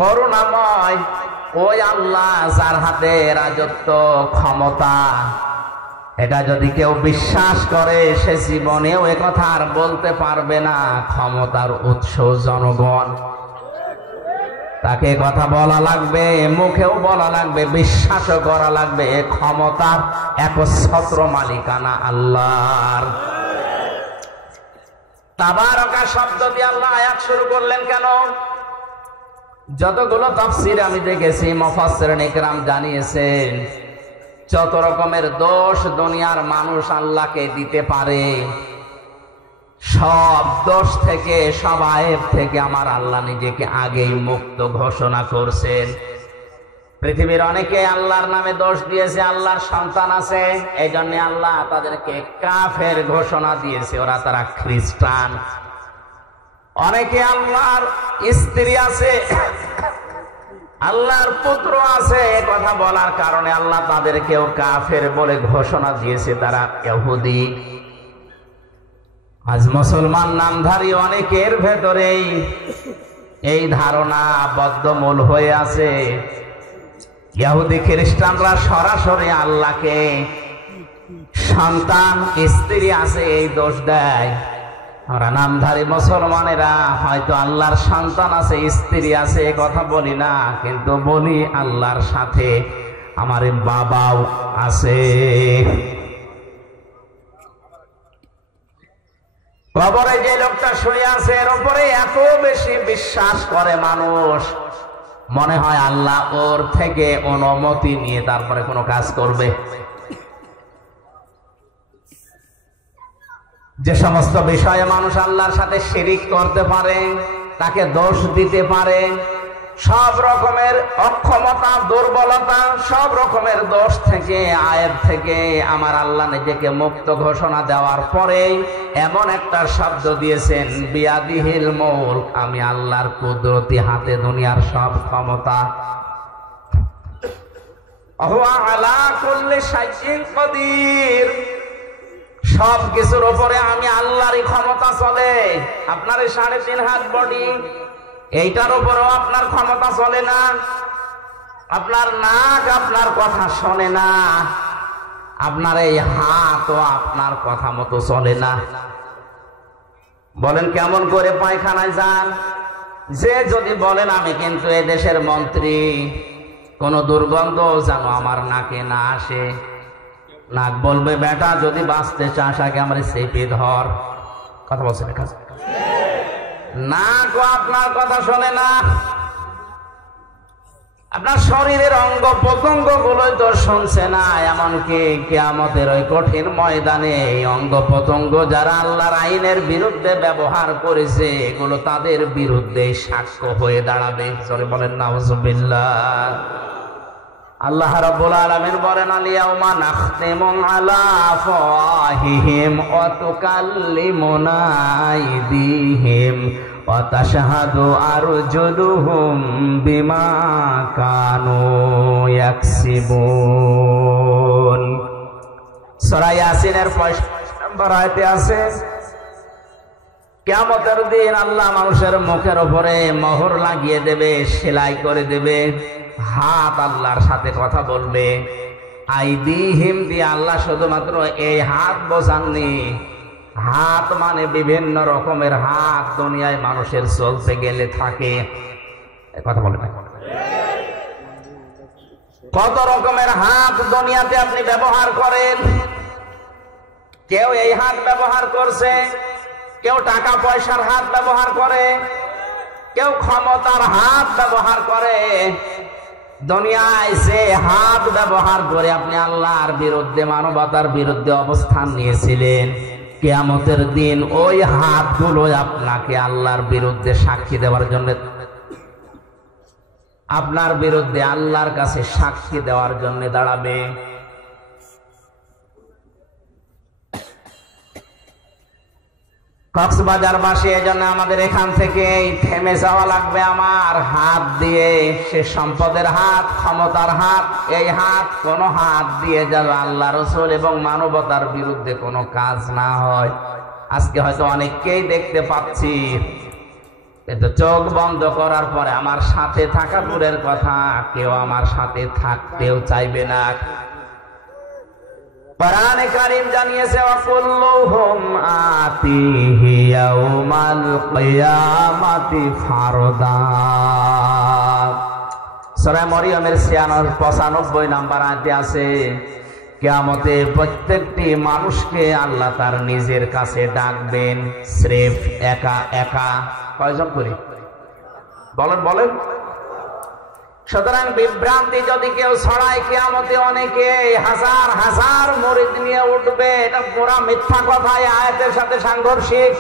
করুণাময় ওই আল্লাহ যার হাতে রাজত্ব, ক্ষমতা, এটা যদি কেউ বিশ্বাস করে সে জীবনেও একথা আর বলতে পারবে না ক্ষমতার উৎস জনগণ। তাকে কথা বলা লাগবে, মুখেও বলা লাগবে, বিশ্বাসও করা লাগবে ক্ষমতার একচ্ছত্র মালিকানা আল্লাহর। তাবারাকা শব্দ দিয়ে আল্লাহ আয়াত শুরু করলেন কেন? যতগুলো তাফসীর আমি দেখেছি মুফাসসিরিন ইকরাম জানিয়েছেন, যত রকমের দোষ দুনিয়ার মানুষ আল্লাহকে দিতে পারে, সব দোষ থেকে, সব আয়েব থেকে আমার আল্লাহ নিজেকে আগেই মুক্ত ঘোষণা করছেন। পৃথিবীর অনেকে আল্লাহর নামে দোষ দিয়েছে, আল্লাহর সন্তান আছে, এই জন্য আল্লাহ তাদেরকে কাফের ঘোষণা দিয়েছে, তারা খ্রিস্টান। অনেকে আল্লাহর স্ত্রী আছে, আল্লাহর পুত্র আছে, এ কথা বলার কারণে আল্লাহ তাদেরকেও কাফের বলে ঘোষণা দিয়েছে, তারা ইহুদি। আজ মুসলমান নামধারী অনেকের ভেতরেই এই ধারণা বদ্ধমূল হয়ে আছে। ইহুদি খ্রিস্টানরা সরাসরি আল্লাহকে সন্তান, স্ত্রী আছে এই দোষ দেয়। আমরা নামধারী মুসলমানেরা হয়তো আল্লাহর সন্তান আছে, স্ত্রী আছে এ কথা বলি না, কিন্তু বলি আল্লাহর সাথে আমার বাবাও আছে। কবরে যে লোকটা শুয়ে আছে এর উপরে এত বেশি বিশ্বাস করে মানুষ, মনে হয় আল্লাহ ওর থেকে অনুমতি নিয়ে তারপরে কোনো কাজ করবে। যে সমস্ত বিষয়ে মানুষ আল্লাহর সাথে শিরিক করতে পারে, তাকে দোষ দিতে পারে, সব রকমের অক্ষমতা, দুর্বলতা, সব রকমের দোষ থেকে, আয়েব থেকে আমার আল্লাহ নিজেকে মুক্ত ঘোষণা দেওয়ার পরে এমন একটা শব্দ দিয়েছেন, বিয়াদিহিল মুলক, আমি আল্লাহর কুদরতি হাতে দুনিয়ার সব ক্ষমতা। হুয়া আলা কুল্লি শাইইন কাদির, সব কিছুর উপরে আমি আল্লাহরই ক্ষমতা চলে। আপনার 3.5 হাত বডি, এইটার উপরেও আপনার ক্ষমতা চলে না। আপনার নাক আপনার কথা শোনে না, আপনার এই হাতও আপনার কথা মতো চলে না। বলেন কেমন করে পায়খানায় যান? যে যদি বলেন আমি কিন্তু এই দেশের মন্ত্রী, কোন দুর্গন্ধ যেন আমার নাকে না আসে, নাক বলবে বেটা যদি বাঁচতে চাস আগে আমার চেপে ধর। কথা বলছেন? নাক আপনার কথা শোনে না। আপনার শরীরের অঙ্গ প্রত্যঙ্গ গুলোই তো শুনছে না। এমনকি কিয়ামতের ওই কঠিন ময়দানে এই অঙ্গ প্রত্যঙ্গ যারা আল্লাহর আইনের বিরুদ্ধে ব্যবহার করেছে, এগুলো তাদের বিরুদ্ধে সাক্ষ্য হয়ে দাঁড়াবে। জোরে বলেন নাউজুবিল্লাহ। আল্লাহ রাব্বুল আলামিন বলেন, আল-ইয়াউমা নাখতিমু আলা আফওয়াহিহিম ওয়া তুকাল্লিমুনা আইদিহিম ওয়া তাশহাদু আরজুলুহুম বিমা কানু ইয়াকসিবুন। সূরা ইয়াসিনের 65 নম্বর আয়াতে আছে, কিয়ামতের দিন আল্লাহ মানুষের মুখের উপরে মোহর লাগিয়ে দেবে, সেলাই করে দেবে। হাত আল্লাহর সাথে কথা বলবে। আইদিহিম দিয়ে আল্লাহ শুধুমাত্র এই হাত বোঝাননি, হাত মানে বিভিন্ন রকমের হাত দুনিয়ায় মানুষের চলতে গেলে থাকে। কথা বলে কত রকমের হাত দুনিয়াতে আপনি ব্যবহার করেন। কেউ এই হাত ব্যবহার করছে, কেউ টাকা পয়সার হাত ব্যবহার করে, কেউ ক্ষমতার হাত ব্যবহার করে। দুনিয়ায় যে হাত ব্যবহার করে আপনি আল্লাহর বিরুদ্ধে, মানবতার বিরুদ্ধে অবস্থান নিয়েছিলেন, কিয়ামতের দিন ওই হাতগুলো আপনাকে আল্লাহর বিরুদ্ধে সাক্ষী দেওয়ার জন্য, আপনার বিরুদ্ধে আল্লাহর কাছে সাক্ষী দেওয়ার জন্য দাঁড়াবে। কক্সবাজারবাসী, এজন্য আমাদের এখান থেকে থেমে যাওয়া লাগবে। আমার হাত দিয়ে, সে সম্পদের হাত, ক্ষমতার হাত, এই হাত কোন হাত দিয়ে যেন আল্লাহ রসুল এবং মানবতার বিরুদ্ধে কোনো কাজ না হয়। আজকে হয়তো অনেককেই দেখতে পাচ্ছি, কিন্তু চোখ বন্ধ করার পরে আমার সাথে থাকা দূরের কথা, কেউ আমার সাথে থাকতেও চাইবে না। কোরআনে কারীম জানিয়েছে, ওয়াকুল্লুহুম আতিহি ইয়াউমাল কিয়ামাতি ফারদা। সূরা মরিয়মের 95 নম্বর আয়াতে আছে, কিয়ামতে প্রত্যেকটি মানুষকে আল্লাহ তার নিজের কাছে ডাকবেন, স্রেফ একা একা। কয়জন করে বলেন বলেন? সুতরাং বিভ্রান্তি যদি কেউ ছড়ায়, কিয়ামতে অনেকে হাজার হাজার মুরিদ নিয়ে উঠবে, এটা পুরা মিথ্যা কথা, আয়াতের সাথে সাংঘর্ষিক।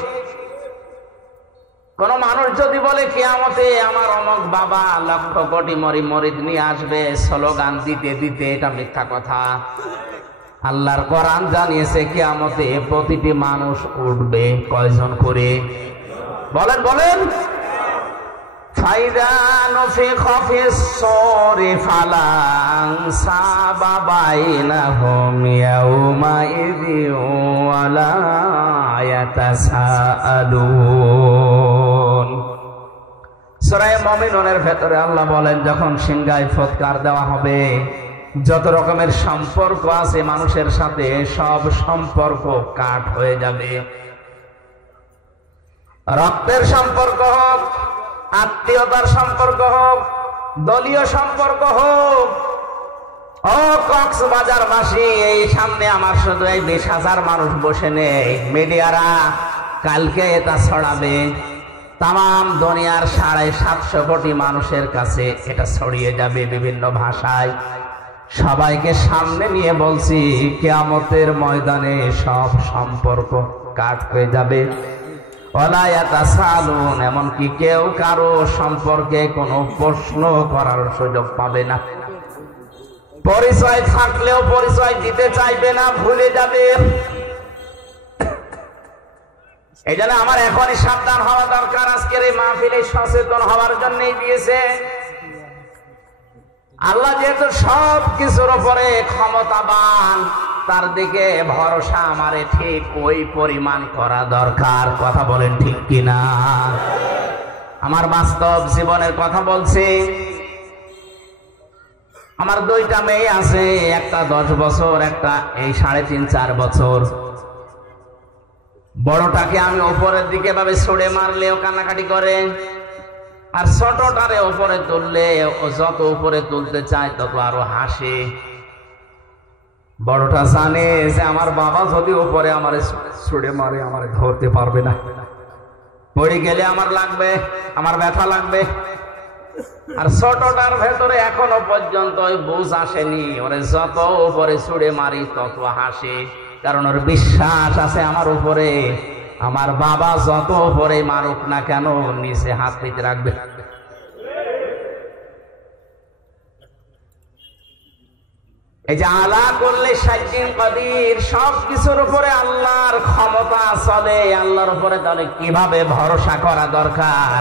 কোন মানুষ যদি বলে কিয়ামতে আমার অমুক বাবা লক্ষ কোটি মুরিদ নিয়ে আসবে, স্লোগান দিতে দিতে, এটা মিথ্যা কথা। আল্লাহর কোরআন জানিয়েছে কিয়ামতে প্রতিটি মানুষ উঠবে। কয়জন করে বলেন বলেন? ফাইদা নুফিখা ফিস-সূরি ফালা আনসাবা বাইনাহুম ইয়াউমাইযিন ওয়ালা ইয়াতাসাআলুন। সূরা মুমিনুনের ভেতরে আল্লাহ বলেন, যখন সিংহায় ফুৎকার দেওয়া হবে, যত রকমের সম্পর্ক আছে মানুষের সাথে, সব সম্পর্ক কাট হয়ে যাবে। রক্তের সম্পর্ক হোক, আত্মীয়তার সম্পর্ক হোক, দলীয় সম্পর্ক হোক। ও কক্সবাজারবাসী, এই সামনে আমার শুধু এই 20,000 মানুষ বসে নেই, মিডিয়ারা কালকে এটা ছড়াবে তাম দুনিয়ার 750 কোটি মানুষের কাছে, এটা ছড়িয়ে যাবে বিভিন্ন ভাষায়। সবাইকে সামনে নিয়ে বলছি, কিয়ামতের ময়দানে সব সম্পর্ক কাট হয়ে যাবে। ওয়ালা ইয়াতাসালুন, এমনকি কেউ কারো সম্পর্কে কোনো প্রশ্ন করার সুযোগ পাবে না। পরিচয় থাকলেও পরিচয় দিতে চাইবে না, ভুলে যাবে। এই জন্য আমার এখনই সাবধান হওয়া দরকার। আজকের এই মাহফিলে সচেতন হওয়ার জন্যই দিয়েছে আল্লাহ। যেহেতু সব কিছুর উপরে ক্ষমতাবান, তার দিকে ভরসা আমারে ঠিক ওই পরিমাণ করা দরকার। কথা বলেন ঠিক কিনা? আমার বাস্তব জীবনের কথা বলছি। আমার 2টা মেয়ে আছে, একটা 10 বছর, একটা এই 3.5-4 বছর। বড়টাকে আমি উপরের দিকে ভাবে ছুড়ে মারলেও কান্নাকাটি করে, আর ছোটটারে উপরে তুললে ও যত উপরে তুলতে চায় তত আরো হাসে। বড়টা জানে যে আমার বাবা যদি উপরে আমার ছুড়ে মারে, আমার ধরতে পারবে না, পড়ে গেলে আমার লাগবে, আমার ব্যথা লাগবে। আর ছোটটার ভেতরে এখনো পর্যন্ত ওই বুঝ আসেনি, ওরে যত উপরে ছুড়ে মারি তত হাসে, কারণ ওর বিশ্বাস আছে আমার উপরে, আমার বাবা যত উপরে মারুক না কেন নিচে হাত পেতে রাখবে। এই যে আলা করলে সাইকিন কাদির, সব কিছুর উপরে আল্লাহর ক্ষমতা চলে। আল্লাহর উপরে তাহলে কিভাবে ভরসা করা দরকার?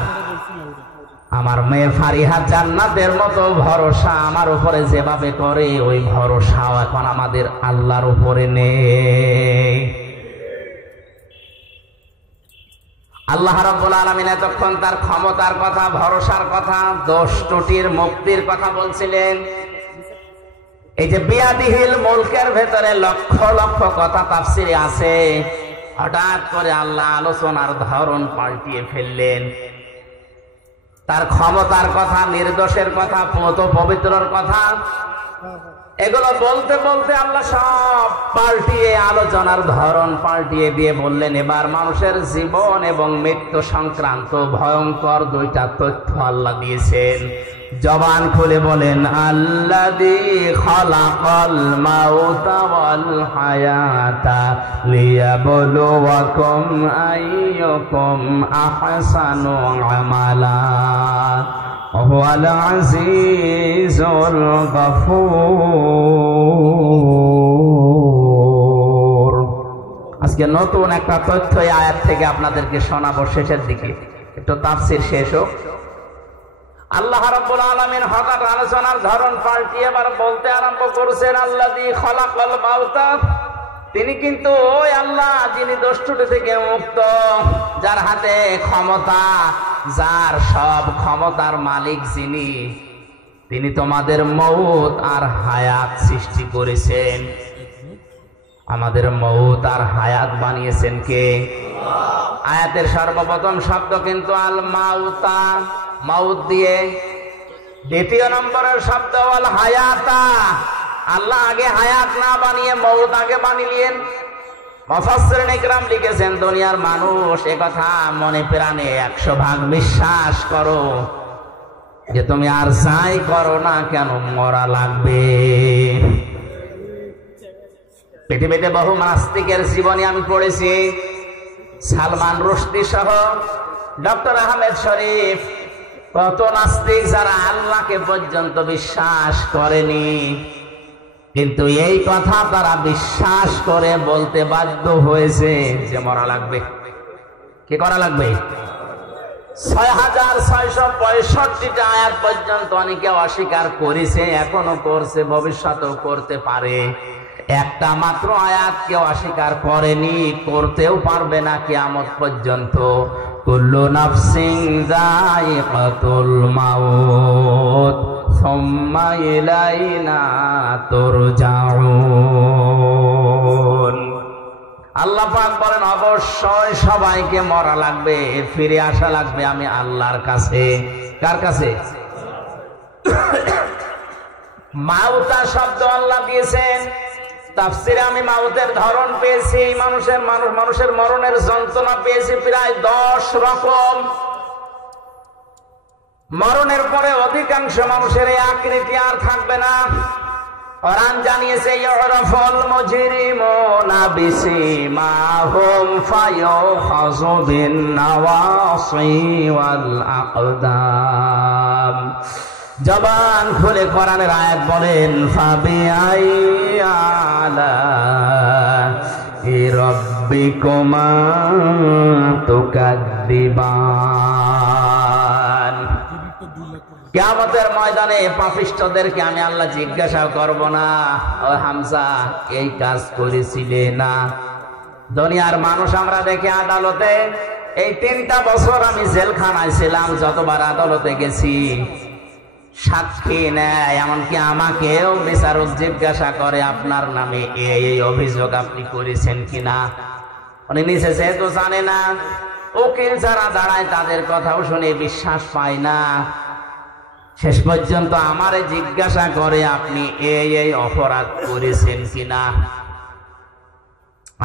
আমার মেয়ে ফারিহা জান্নাতের মতো ভরসা আমার উপরে যেভাবে করে, ওই ভরসাও এখন আমাদের আল্লাহর উপরে নেই। আল্লাহ রাব্বুল আলামিন এতক্ষণ তার ক্ষমতার কথা, ভরসার কথা, দোষ ত্রুটির মুক্তির কথা বলছিলেন। এই যে বিয়াদিহিল মুলকের ভেতরে লক্ষ লক্ষ কথা তাফসিরে আছে, হঠাৎ করে আল্লাহ আলোচনার ধরন পাল্টিয়ে ফেললেন। তার ক্ষমতার কথা, নির্দোষের কথা, পবিত্রর কথা, এগুলো বলতে বলতে আল্লাহ সব পাল্টিয়ে, আলোচনার ধরন পাল্টিয়ে দিয়ে বললেন, এবার মানুষের জীবন এবং মৃত্যু সংক্রান্ত ভয়ঙ্কর 2টা তথ্য আল্লাহ দিয়েছেন। জবান খুলে বলেন, আল্লাযী খালাকাল মাউতা ওয়াল হায়াতা লিয়াবলুয়াকুম আইয়ুকুম আহসানু আমালা ওয়াল আজিজুল গফুর। আজকে নতুন একটা তথ্য এই আয়াত থেকে আপনাদেরকে শোনাবো শেষের দিকে, একটু তাফসীর শেষ হোক। আল্লাহ রাব্বুল আলামিন হঠাৎ আলোচনার ধরন পাল্টিয়ে এবার বলতে আরম্ভ করেছেন, আল্লাযী খালাকাল মাউতা, তিনি কিন্তু ওই আল্লাহ যিনি দোষত্রুটি থেকে মুক্ত, যার হাতে ক্ষমতা, যার সব ক্ষমতার মালিক যিনি, তিনি তোমাদের মউত আর হায়াত সৃষ্টি করেছেন। আমাদের মউত আর হায়াত বানিয়েছেন কে? আয়াতের সর্বপ্রথম শব্দ কিন্তু আল মাউতা, মাউত দিয়ে। দ্বিতীয় নম্বরের শব্দ আল হায়াতা, আল্লাহ আগে হায়াত না বানিয়ে মউত আগে বানিলেন। মুফাসসিরিন ইকরাম লিখেছেন, দুনিয়ার মানুষ একথা মনে প্রাণে 100 ভাগ বিশ্বাস করো যে তুমি আর যাই করো না কেন মরা লাগবে। পৃথিবীতে বহু নাস্তিকের জীবনী আমি পড়েছি, সালমান রুশদি সহ ডক্টর আহমেদ শরীফ, কত নাস্তিক যারা আল্লাহকে পর্যন্ত বিশ্বাস করেনি, কিন্তু এই কথা তারা বিশ্বাস করে বলতে বাধ্য হয়েছে যে মরা লাগবে। কি করা লাগবে? 6665টা আয়াত পর্যন্ত অনেকে অস্বীকার করেছে, এখনো করছে, ভবিষ্যতেও করতে পারে। একটা মাত্র আয়াত কেউ অস্বীকার করেনি, করতেও পারবে না কিয়ামত পর্যন্ত। কুল্লু নাফসিন যায়িকাতুল মাউত সুম্মা ইলাইনা তুরজাউন। আল্লাহ পাক বলেন, অবশ্যই সবাইকে মরা লাগবে, ফিরে আসা লাগবে আমি আল্লাহর কাছে। কার কাছে? মাউতা শব্দ আল্লাহ দিয়েছেন। তাফসিরে আমি মাউতের ধরন পেয়েছি, মানুষের মরণের যন্ত্রণা পেয়েছি প্রায় 10 রকম। মরণের পরে অধিকাংশ মানুষের এই আকৃতি আর থাকবে না। কোরআন জানিয়েছে, ইউরাফুল মুজরিমুনা বিসিমাহুম ফায়ুখাযু বিন নাওয়াসি ওয়াল আকদাম। জবান খুলে কোরআনের আয়াত বলেন, ফাবিআই আলা'i রাব্বিকুমা তুকাদ্দিবান। কিয়ামতের ময়দানে পাপিষ্ঠদেরকে আমি আল্লাহ জিজ্ঞাসা করব না, ও হামজা এই কাজ করেছিলে না? দুনিয়ার মানুষ আমরা দেখি আদালতে, এই 3টা বছর আমি জেলখানায় ছিলাম, যতবার আদালতে গেছি সাক্ষী নেয়, এমনকি আমাকেও বিচারক জিজ্ঞাসা করে আপনার নামে এই অভিযোগ আপনি করেছেন কিনা। উনি নিচে যেহেতু জানে না, উকিল যারা দাঁড়ায় তাদের কথাও শুনে বিশ্বাস পায় না, শেষ পর্যন্ত আমারে জিজ্ঞাসা করে আপনি এই অপরাধ করেছেন কিনা।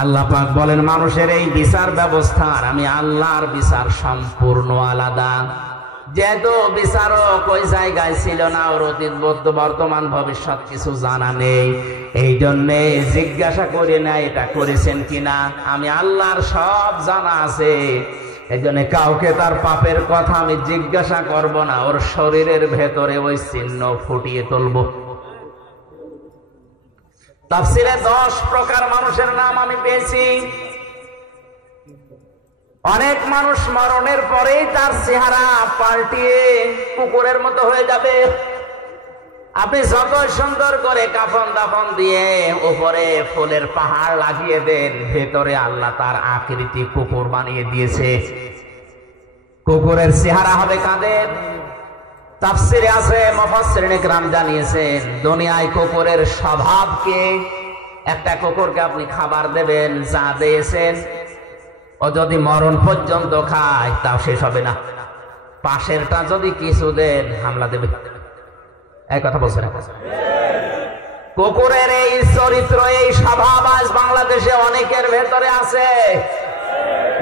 আল্লাহ পাক বলেন, মানুষের এই বিচার ব্যবস্থার আমি আল্লাহর বিচার সম্পূর্ণ আলাদা। যেহেতু বিচারক ওই জায়গায় ছিল না, ওর অতীত বর্তমান ভবিষ্যৎ কিছু জানা নেই, এই জন্যে জিজ্ঞাসা করে না এটা করেছেন কিনা। আমি আল্লাহর সব জানা আছে, এই জন্য কাউকে তার পাপের কথা আমি জিজ্ঞাসা করব না, ওর শরীরের ভেতরে ওই চিহ্ন ফুটিয়ে তুলব। তাফসীরে 10 প্রকার মানুষের নাম আমি পেয়েছি। অনেক মানুষ মরণের পরেই তার চেহারা পাল্টিয়ে কুকুরের মতো হয়ে যাবে। আপনি যত সুন্দর করে কাফন দাফন দিয়ে উপরে ফুলের পাহাড় লাগিয়ে দেন, ভেতরে আল্লাহ তার আকৃতি কুকুর বানিয়ে দিয়েছে। কুকুরের চেহারা হবে কাদের? তাফসীরে আছে, মুফাসসিরিন ইকরাম জানিয়েছেন, দুনিয়ায় কুকুরের স্বভাবকে, একটা কুকুরকে আপনি খাবার দেবেন, যা দিয়েছেন, ও যদি মরণ পর্যন্ত খায় তাও শেষ হবে না। পাশেরটা যদি কিছু দেন হামলা দেবে। এই কথা বলছে না? কুকুরের এই চরিত্র, এই স্বভাব আজ বাংলাদেশে অনেকের ভেতরে আছে।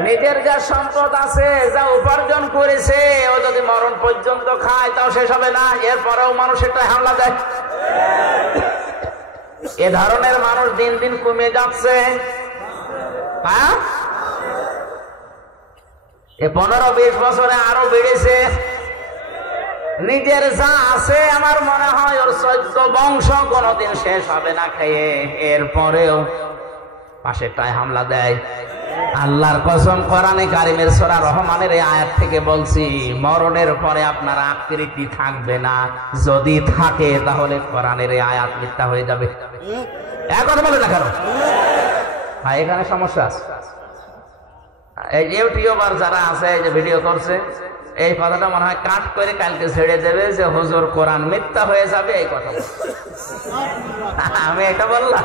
নিজের যা সম্পদ আছে, যা উপার্জন করেছে, ও যদি মরণ পর্যন্ত খায় তাও শেষ হবে না, এরপরেও মানুষেরটা হামলা দেয়। এ ধরনের মানুষ দিন দিন কমে যাচ্ছে। হ্যাঁ, 15-20 বছরে আরো বেড়েছে। নিজের যা আছে আমার মনে হয় ওর 14 বংশ কোনদিন শেষ হবে না খেয়ে। এরপরেও পাশেরটায় হামলা দেয়। আল্লাহর কসম, কোরআনে কারিমের সূরা রহমানের এই আয়াত থেকে বলছি, মরণের পরে আপনার আকৃতি থাকবে না। যদি থাকে তাহলে কোরআনের এই আয়াত মিথ্যা হয়ে যাবে। এক কথা বলে না কেন? হ্যাঁ, এখানে সমস্যা আছে। এই ইউটিউবার যারা আছে, এই যে ভিডিও করছে, এই কথাটা মনে হয় কাট করে কালকে ছেড়ে দেবে যে হুজুর কোরআন মিথ্যা হয়ে যাবে। এই কথা আমি এটা বললাম?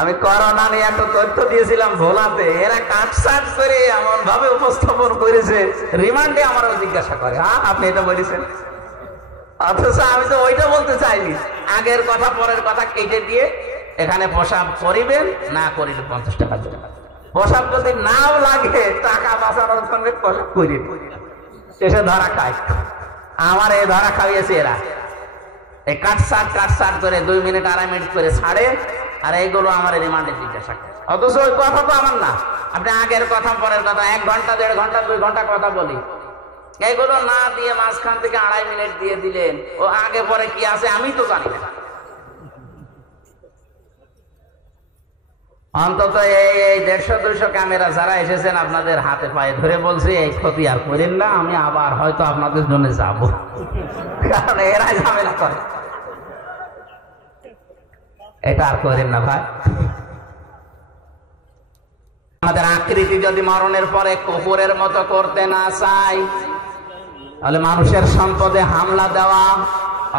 আমি করোনা নিয়ে একটা তথ্য দিয়েছিলাম ভোলাতে, এরা কাটসাট করে এমন ভাবে উপস্থাপন করেছে, রিমান্ডে আমারও জিজ্ঞাসা করে, হ্যাঁ আপনি এটা বলেছেন, অথচ আমি তো ওইটা বলতে চাইনি। আগের কথা পরের কথা কেটে দিয়ে এখানে প্রসাব করিবেন, না করিলে 50 টাকা দেবেন। প্রসাব যদি নাও লাগে, টাকা বাঁচানোর সঙ্গে প্রসাব করি, এসে ধরা খায়। আমার এই ধরা খাইয়েছে এরা, এই কাটসাট করে 2 মিনিট 2.5 মিনিট করে ছাড়ে, আর এইগুলো আমার রিমান্ডে জিজ্ঞাসা করে। অথচ ওই কথা তো আমার না। আপনি আগের কথা পরের কথা 1 ঘন্টা 1.5 ঘন্টা 2 ঘন্টা কথা বলি, এগুলো না দিয়ে মাঝখান থেকে 2.5 মিনিট দিয়ে দিলেন। ও আগে পরে কি আছে আমি তো জানি না। অন্তত এই 150-200 ক্যামেরা যারা এসেছেন, আপনাদের হাতে পায়ে ধরে বলছি, এই ক্ষতি আর করেন না। আমি আবার হয়তো আপনাদের জন্য যাবো, কারণ এরাই ঝামেলা করে। এটা আর করেন না ভাই। আমাদের আকৃতি যদি মরণের পরে কুকুরের মতো করতে না চাই, তাহলে মানুষের সম্পদে হামলা দেওয়া,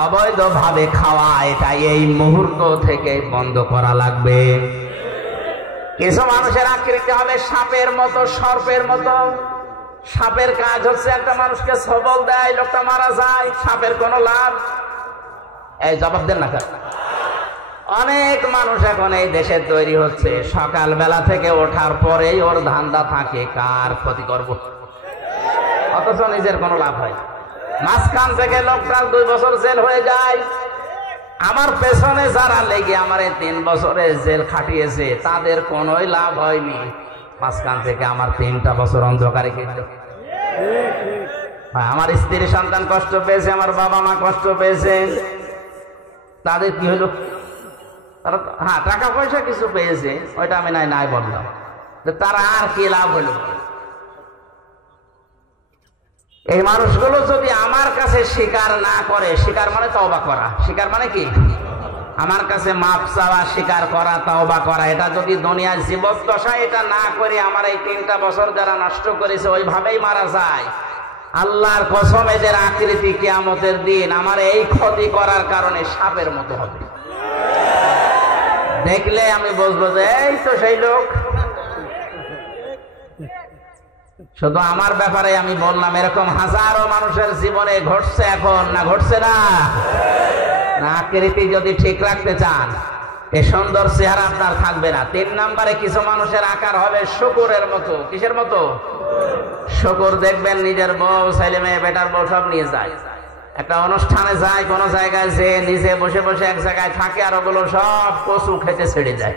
অবৈধভাবে খাওয়া, এটা এই মুহূর্ত থেকে বন্ধ করা লাগবে। কিছু মানুষের আকৃতি হবে সাপের মতো, সর্পের মতো। সাপের কাজ হচ্ছে একটা মানুষকে সবল দেয়, লোকটা মারা যায়, সাপের কোনো লাভ। এই জবাব দেন না। অনেক মানুষ এখন এই দেশে তৈরি হচ্ছে, সকালবেলা থেকে ওঠার পরেই ওর ধান্দা থাকে কার ক্ষতি করব, অথচ নিজের কোনো লাভ হয়। মাঝখান থেকে লোকটার 2 বছর জেল হয়ে যায়। আমার পেছনে যারা লেগে আমার 3 বছরে জেল খাটিয়েছে, তাদের কোনোই লাভ হয়নি। মাঝখান থেকে আমার 3টা বছর অন্ধকারে কেটে। আমার স্ত্রী সন্তান কষ্ট পেয়েছে, আমার বাবা মা কষ্ট পেয়েছে, তাদের কি হলো? তারা হ্যাঁ টাকা পয়সা কিছু পেয়েছে, ওইটা আমি নাই বললাম, তারা আর কি লাভ হলো? এই মানুষগুলো যদি আমার কাছে স্বীকার না করে, স্বীকার মানে তওবা করা, স্বীকার মানে কি? আমার কাছে মাপ চাওয়া, স্বীকার করা, তওবা করা, এটা যদি দুনিয়ার জীবদ্দশা এটা না করে আমার এই 3টা বছর যারা নষ্ট করেছে ওইভাবেই মারা যায়, আল্লাহর কসম এদের আকৃতি কিয়ামতের দিন আমার এই ক্ষতি করার কারণে সাপের মতো হবে। দেখলে আমি বলবো যে এই তো সেই লোক। শুধু আমার ব্যাপারে আমি বললাম, এরকম হাজারো মানুষের জীবনে ঘটছে এখন, না ঘটছে না? আকৃতি যদি ঠিক রাখতে চান, এই সুন্দর চেহারা আপনার থাকবে না। 3 নম্বরে কিছু মানুষের আকার হবে শূকরের মতো। কিসের মতো? শূকর দেখবেন নিজের বউ, ছেলে মেয়ে, বেটার বউ সব নিয়ে যায়, একটা অনুষ্ঠানে যায়, কোন জায়গায় যে নিজে বসে বসে এক জায়গায় থাকে, আর ওগুলো সব কচু খেতে ছেড়ে যায়।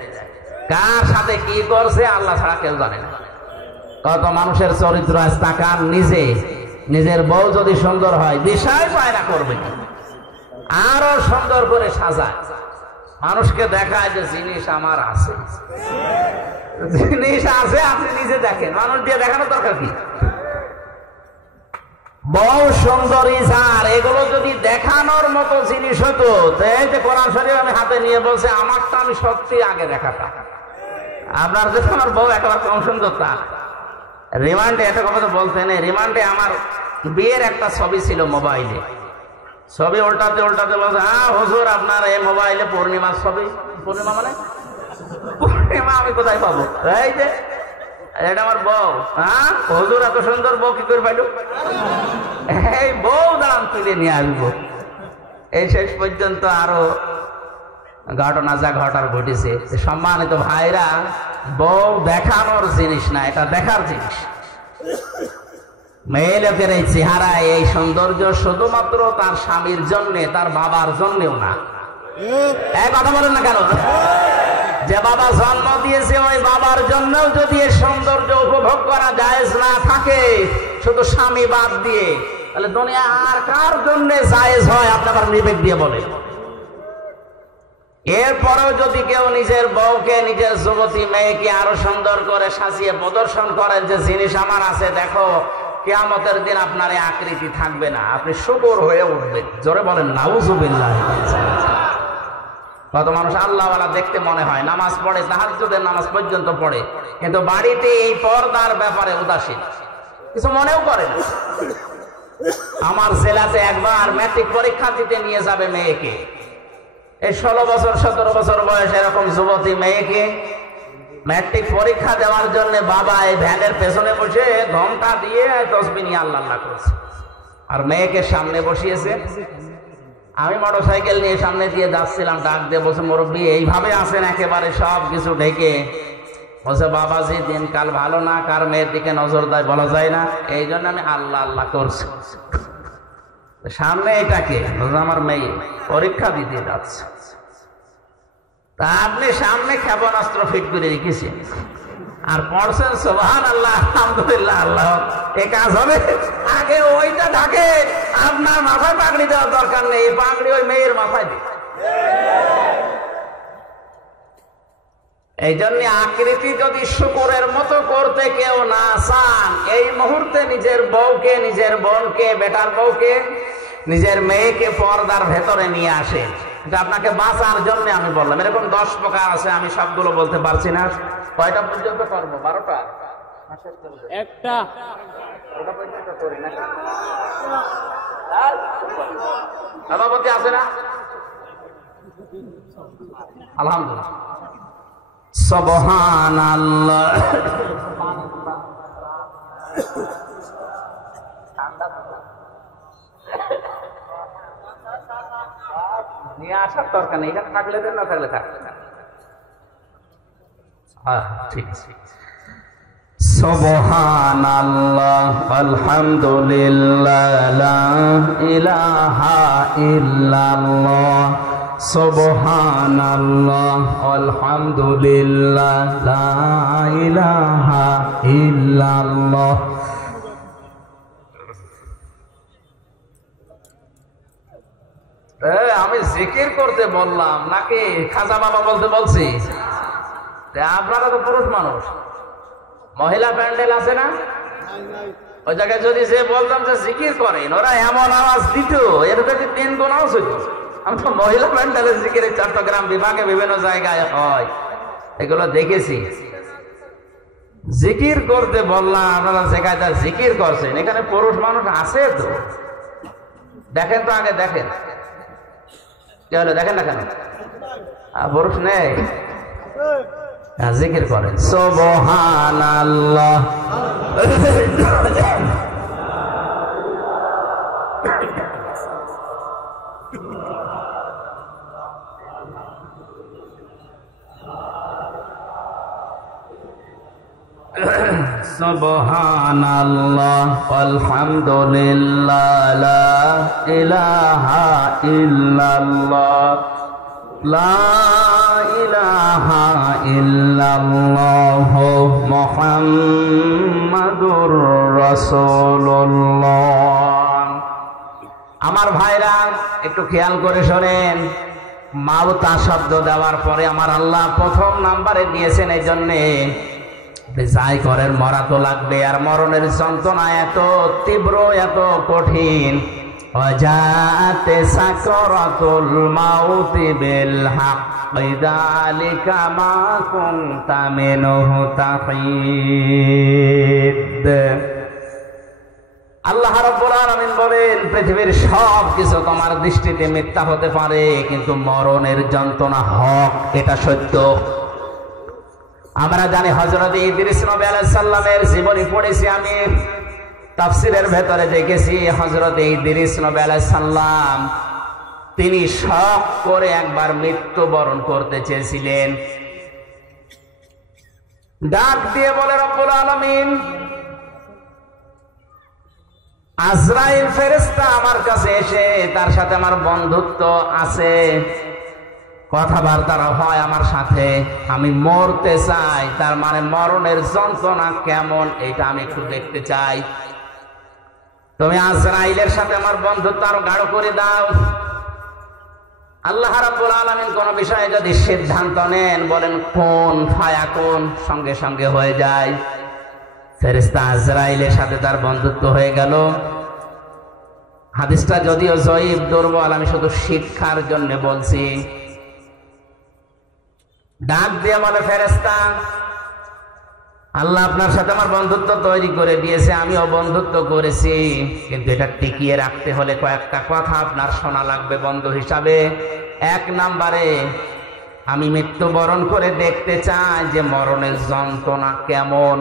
কার সাথে কি করছে আল্লাহ ছাড়া কেউ জানে না। কত মানুষের চরিত্র আজ তাকান, নিজের বউ যদি সুন্দর হয় বিষয় পায়রা করবে, আরো সুন্দর করে সাজায়, মানুষকে দেখায় যে জিনিস আমার আছে, জিনিস আছে, আপনি নিজে দেখেন, মানুষ দিয়ে দেখানোর দরকার কি? বউ সুন্দরী যার, এগুলো যদি দেখানোর মতো জিনিস হতো, কোরআন শরীফ আমি হাতে নিয়ে বলছে আমারটা আমি সত্যি আগে দেখাটা। আপনার যে আমার বউ একেবারে কম সুন্দর তা রিমান্ডে একটা কথা তো বলতে নেই। রিমান্ডে আমার বিয়ের একটা ছবি ছিল মোবাইলে, ছবি উল্টাতে উল্টাতে বলছে, হ্যাঁ হুজুর আপনার এই মোবাইলে পূর্ণিমার ছবি। পূর্ণিমা মানে পূর্ণিমা আমি কোথায় পাবো? এই যে এটা আমার বউ। হ্যাঁ হুজুর এত সুন্দর বউ কি করে পাইল? এই বউ দাঁড়ান তুলে নিয়ে আসবো। এই শেষ পর্যন্ত আরো ঘটনা যা ঘটার ঘটেছে। সম্মানিত ভাইরা, বউ দেখানোর জিনিস না, এটা দেখার জিনিস। মেয়ে লোকের এই চেহারা, এই সৌন্দর্য শুধুমাত্র তার স্বামীর জন্য, তার বাবার জন্যও না। এক কথা বলেন না কেন? যে বাবা জন্ম দিয়েছে ওই বাবার জন্যও যদি এই সৌন্দর্য উপভোগ করা জায়েজ না থাকে, শুধু স্বামী বাদ দিয়ে, তাহলে দুনিয়া আর কার জন্য জায়েজ হয়? আপনি আবার বিবেক দিয়ে বলে। এরপরেও যদি কেউ নিজের বউকে, নিজের যুবতী মেয়েকে আরো সুন্দর করে সাজিয়ে প্রদর্শন করে যে জিনিস আমার আছে দেখো, কিয়ামতের দিন আপনার এই আকৃতি থাকবে না, আপনি শুকর হয়ে উঠবেন। জোরে বলেন নাউজুবিল্লাহ। কত মানুষ আল্লাহওয়ালা দেখতে মনে হয়, নামাজ পড়ে, তাহাজ্জুদের নামাজ পর্যন্ত পড়ে, কিন্তু বাড়িতে এই পর্দার ব্যাপারে উদাসীন, কিছু মনেও করে না। আমার জেলাতে একবার ম্যাট্রিক পরীক্ষা দিতে নিয়ে যাবে মেয়েকে, এই 16 বছর 17 বছর বয়স এরকম যুবতী মেয়েকে ম্যাট্রিক পরীক্ষা দেওয়ার জন্য বাবা এই ভ্যানের পেছনে বসে ঘন্টা দিয়ে তসবিহ নিয়ে আল্লাহ আল্লাহ করছে, আর মেয়েকে সামনে বসিয়েছে। আমি মোটরসাইকেল নিয়ে সামনে দিয়ে যাচ্ছিলাম, ডাক দিয়ে বলছে, মুরব্বী এইভাবে আছেন একেবারে সব কিছু ঢেকে? বলছে, বাবাজি দিনকাল ভালো না, কার মেয়ের দিকে নজর দেয় বলা যায় না, এই জন্য আমি আল্লাহ আল্লাহ করছি। সামনে এটাকে আমার মেয়ে পরীক্ষা দিতে যাচ্ছে, তা আপনি সামনে ক্ষেপণাস্ত্র ফিট করে রেখেছেন আর পড়ছেন সুবহানাল্লাহ আলহামদুলিল্লাহ আল্লাহ, এ কাজ হবে? আগে ওইটা ঢাকে, আপনার মাথায় পাগড়ি দেওয়ার দরকার নেই, এই পাগড়ি ওই মেয়ের মাথায় দিন। এই জন্য আকৃতি যদি শুকরের মতো করতে কেউ না চান, এই মুহূর্তে নিজের বউকে, নিজের বোনকে, বেটার বউকে, নিজের মেয়েকে পর্দার ভেতরে নিয়ে আসে। এটা আপনাকে বাঁচার জন্য আমি বললাম। এরকম 10 প্রকার আছে, আমি সবগুলো বলতে পারছি না। কয়টা পর্যন্ত করবো? 12টা? একটা পর্যন্ত করি না? সভাপতি আছে না? আলহামদুলিল্লাহ। সুবহানাল্লাহ। নিয়ে আসার দরকার নেই, এখানে থাকলে দেন, না থাকলে থাকলে না। হ্যাঁ ঠিক। সুবহানাল্লাহ আলহামদুলিল্লাহ লা ইলাহা ইল্লাল্লাহ, সুবহানাল্লাহ আলহামদুলিল্লাহ লা ইলাহা ইল্লাল্লাহ। আমি জিকির করতে বললাম নাকি খাজা বাবা বলতে বলছি? আপনারা তো পুরুষ মানুষ, মহিলা প্যান্ডেল আছে না? ওই জায়গায় যদি সে বলতাম যে জিকির করেন, ওরা এমন আওয়াজ দিত, এর থেকে 3 গুণ আওয়াজ হইত। আমি তো মহিলা প্যান্ডেলের জিকির চট্টগ্রাম বিভাগে বিভিন্ন জায়গায় হয়, এগুলো দেখেছি। জিকির করতে বললাম, আপনারা জায়গায় জিকির করছেন, এখানে পুরুষ মানুষ আছে তো? দেখেন তো আগে, দেখেন কি হলো, দেখেন না কেন? পুরুষ নেই, জিকির করেন সুবহানাল্লাহ। সুবহানাল্লাহ আলহামদুলিল্লাহ লা ইলাহা ইল্লাল্লাহ লা ইলাহা ইল্লাল্লাহ মুহাম্মাদুর রাসূলুল্লাহ। আমার ভাইরা একটু খেয়াল করে শোনেন, মাউতা শব্দ দেওয়ার পরে আমার আল্লাহ প্রথম নাম্বারে দিয়েছেন এই জন্যে যাই করেন মরা তো লাগবে, আর মরণের যন্ত্রণা এত তীব্র, এত কঠিন। ওয়াজাতে সাকরাতুল মাউতি বিল হাক্কি যালিকা মা কুনতা মিনহু তাহিদ। আল্লাহ রাব্বুল আলামিন বলেন, পৃথিবীর সব কিছু তোমার দৃষ্টিতে মিথ্যা হতে পারে, কিন্তু মরণের যন্ত্রণা হক, এটা সত্য। আমরা জানি হযরত ইদ্রিস নবী আলাইহিস সালামের জীবনী পড়েছি, আমি তাফসীরের ভেতরে দেখেছি হযরত ইদ্রিস নবী আলাইহিস সালাম তিনি শখ করে একবার মৃত্যুবরণ করতে চেয়েছিলেন। ডাক দিয়ে বলে রব্বুল আলামিন, আজরাইল ফেরেশতা আমার কাছে এসে, তার সাথে আমার বন্ধুত্ব আছে, কথাবার্তা হয় আমার সাথে, আমি মরতে চাই, তার মানে মরণের যন্ত্রণা কেমন এটা আমি একটু দেখতে চাই। তুমি আজরাইলের সাথে আমার বন্ধুত্ব আরো গাঢ় করে দাও। আল্লাহ রাব্বুল আলামিন কোন বিষয়ে যদি সিদ্ধান্ত নেন, বলেন কোন ফায়াকুন, সঙ্গে সঙ্গে হয়ে যায়। ফেরেশতা আজরাইলের সাথে তার বন্ধুত্ব হয়ে গেল। হাদিসটা যদিও জয়ীফ, দুর্বল, আমি শুধু শিক্ষার জন্য বলছি। ডাক দিয়ে বলে, ফেরেশতা, আল্লাহ আপনার সাথে আমার বন্ধুত্ব তৈরি করে দিয়েছে, আমিও বন্ধুত্ব করেছি, কিন্তু এটা টিকিয়ে রাখতে হলে কয়েকটা কথা আপনার শোনা লাগবে বন্ধু হিসাবে। এক নম্বরে, আমি মৃত্যুবরণ করে দেখতে চাই যে মরণের যন্ত্রণা কেমন।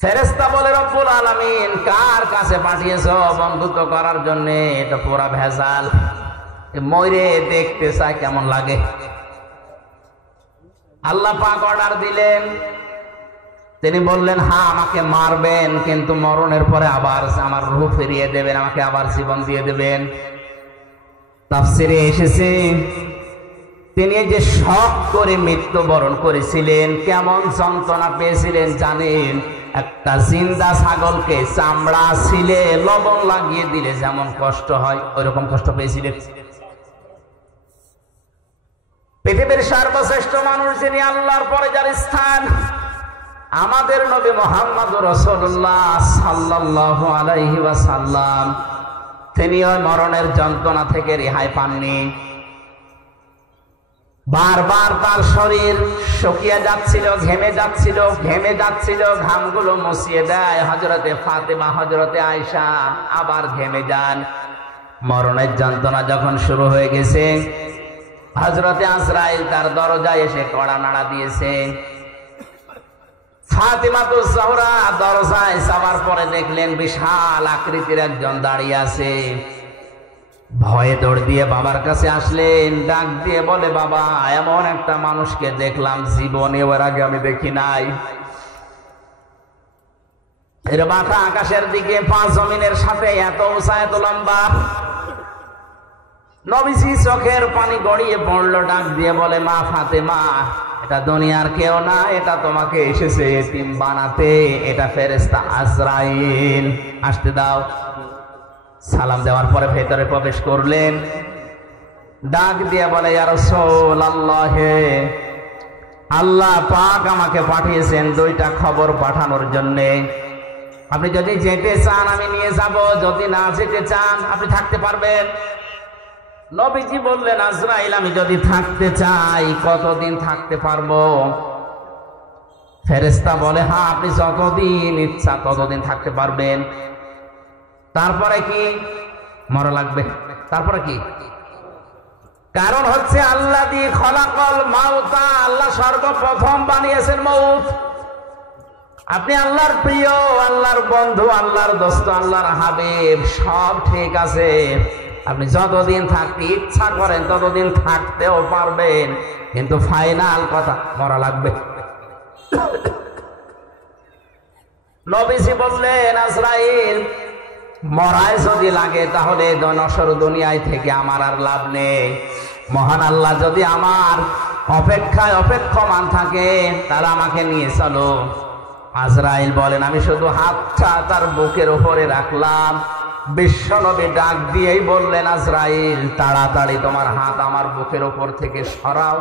ফেরেশতা বলে, রব্বুল আলামিন কার কাছে পাঠিয়েছ বন্ধুত্ব করার জন্য? এটা পুরা ভেজাল, মরে দেখতে চাই কেমন লাগে। আল্লাহ পাক অর্ডার দিলেন, তিনি বললেন, হ্যাঁ আমাকে মারবেন, কিন্তু মরণের পরে আবার আমার রূহ ফিরিয়ে দেবেন, আমাকে আবার জীবন দিয়ে দেবেন। তাফসিরে এসেছে, তিনি যে শখ করে মৃত্যুবরণ করেছিলেন, কেমন যন্ত্রণা পেয়েছিলেন জানেন? একটা জিন্দা ছাগলকে চামড়া ছিলে লবণ লাগিয়ে দিলে যেমন কষ্ট হয়, ওইরকম কষ্ট পেয়েছিলেন। পৃথিবীর সর্বশ্রেষ্ঠ মানুষ যিনি, আল্লাহর পরে যার স্থান, আমাদের নবী মুহাম্মদুর রাসূলুল্লাহ সাল্লাল্লাহু আলাইহি ওয়াসাল্লাম, তিনি ওই মরণের যন্ত্রণা থেকে রেহাই পাননি। বারবার তার শরীর শুকিয়ে যাচ্ছিল, ঘেমে যাচ্ছিল, ঘামগুলো মুছিয়ে দেয় হযরতে ফাতেমা, হযরতে আয়েশা, আবার ঘেমে যান। মরণের যন্ত্রণা যখন শুরু হয়ে গেছে, হযরতে আজরাইল তার দরজায় এসে কড়া নাড়া দিয়েছে। ফাতিমাতুজ জহরা দরজায় যাওয়ার পরে দেখলেন বিশাল আকৃতির একজন দাঁড়িয়ে আছে। ভয়ে দৌড় দিয়ে বাবার কাছে আসলেন, ডাক দিয়ে বলে, বাবা, এমন একটা মানুষকে দেখলাম জীবনে এর আগে আমি দেখি নাই। এর মাথা আকাশের দিকে, পা জমিনের সাথে, এত উঁচা, এত লম্বা। নবীজি চোখের পানি গড়িয়ে পড়লো, ডাক দিয়ে বলে, মা ফাতেমা, এটা দুনিয়ার কেউ না, এটা তোমাকে এসেছে এতিম বানাতে, এটা ফেরেশতা আজরাইল, আসতে দাও। সালাম দেওয়ার পরে ভেতরে প্রবেশ করলেন, ডাক দিয়ে বলে, ইয়া রাসূলুল্লাহ, আল্লাহ পাক আমাকে পাঠিয়েছেন দুইটা খবর পাঠানোর জন্য। আপনি যদি যেতে চান আমি নিয়ে যাব, যদি না যেতে চান আপনি থাকতে পারবেন। নবীজি বললেন, আজরাইল, আমি যদি থাকতে চাই কতদিন থাকতে পারবো? ফেরেশতা বলে, হ্যাঁ আপনি যতদিন ইচ্ছা ততদিন থাকতে পারবেন। তারপরে কি? মরা লাগবে। তারপরে কি? কারণ হচ্ছে আল্লাহ দিয়ে খলাকল মাউতা, আল্লাহ সর্বপ্রথম বানিয়েছেন মউত। আপনি আল্লাহর প্রিয়, আল্লাহর বন্ধু, আল্লাহর দোস্ত, আল্লাহর হাবিব, সব ঠিক আছে। আপনি যতদিন থাকতে ইচ্ছা করেন ততদিন থাকতেও পারবেন, কিন্তু ফাইনাল কথা, মরা লাগবে। নবীজি বললেন, আজরাইল, মরায় যদি লাগে তাহলে নশ্বর দুনিয়ায় থেকে আমার আর লাভ নেই। মহান আল্লাহ যদি আমার অপেক্ষায় অপেক্ষমান থাকে তাহলে আমাকে নিয়ে চলো। আজরাইল বলেন, আমি শুধু হাতটা তার বুকের উপরে রাখলাম। বিশ্বনবী ডাক দিয়েই বললেন, আজরাইল, তাড়াতাড়ি তোমার হাত আমার বুকের উপর থেকে সরাও,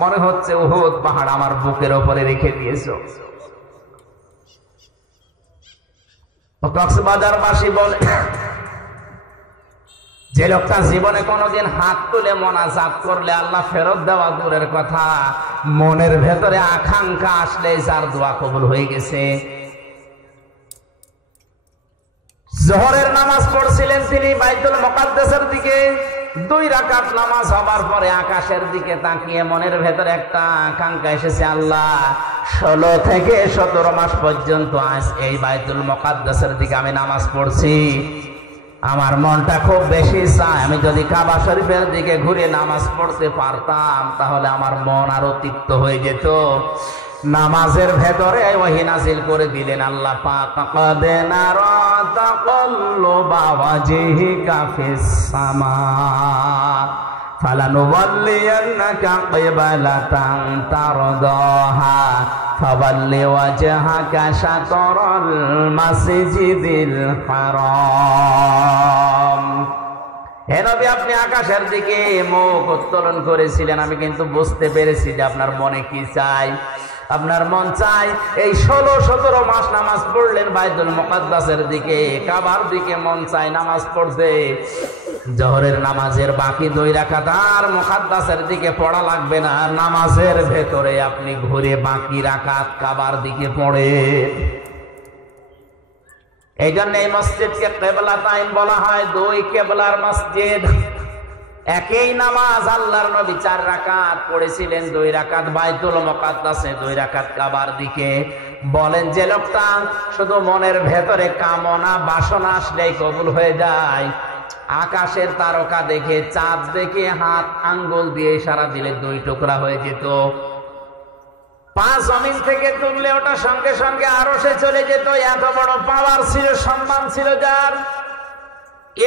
মনে হচ্ছে উহুদ পাহাড় আমার বুকের উপরে রেখে দিয়েছো। কক্সবাজারবাসী বলে, যে লোকটা জীবনে কোনোদিন হাত তুলে মোনাজাত করলে আল্লাহ ফেরত দেওয়া দূরের কথা, মনের ভেতরে আকাঙ্ক্ষা আসলে যার দোয়া কবুল হয়ে গেছে। জোহরের নামাজ পড়ছিলেন তিনি বাইতুল মুকাদ্দাসের দিকে। 2 রাকাত নামাজ হবার পরে আকাশের দিকে তাকিয়ে মনের ভেতরে একটা আকাঙ্ক্ষা এসেছে, আল্লাহ 16 থেকে 17 মাস পর্যন্ত আজ এই বাইতুল মুকাদ্দাসের দিকে আমি নামাজ পড়ছি। আমার মনটা খুব বেশি চায় আমি যদি কাবা শরীফের দিকে ঘুরে নামাজ পড়তে পারতাম তাহলে আমার মন আরো তৃপ্ত হয়ে যেত। নামাজের ভেতরে ওহী নাযিল করে দিলেন আল্লাহ পাক, ক্বাদ নারা তাকাল্লুবা ওয়াজহিকা ফিস সামা ফালানুওয়াল্লিয়ান্নাকা কিবলাতান তারদাহা ফাওয়াল্লি ওয়াজহাকা শাতরাল মাসজিদিল হারাম। হে নবী, আপনি আকাশের দিকে মুখ উত্তোলন করেছিলেন, আমি কিন্তু বুঝতে পেরেছি যে আপনার মনে কি চাই। আপনার মন চাই এই 16-17 মাস নামাজ পড়লেন বাইতুল মুকাদ্দাসের দিকে, কাবার দিকে মন চাই নামাজ পড়তে। জোহরের নামাজের বাকি 2 রাকাত আর মুকাদ্দাসের দিকে পড়া লাগবে না, নামাজের ভেতরে আপনি ঘুরে বাকি রাকাত কাবার দিকে পড়েন। এই জন্য এই মসজিদকে কিবলাতাইন বলা হয়, 2 কিবলার মসজিদ। একই নামাজ আল্লাহর নবী 4 রাকাত পড়েছিলেন, 2 রাকাত বাইতুল মুকাদ্দাসে, 2 রাকাত কাবার দিকে। বলেন যে লোকটা শুধু মনের ভেতরে কামনা বাসনা আসলেই কবুল হয়ে যায়, আকাশের তারকা দেখে চাঁদ দেখে হাত আঙ্গুল দিয়ে ইশারা দিলে 2 টুকরা হয়ে যেত। 5 জমিন থেকে তুললে ওটা সঙ্গে সঙ্গে আরশে চলে যেত। এত বড় পাওয়ার ছিল, সম্মান ছিল যার।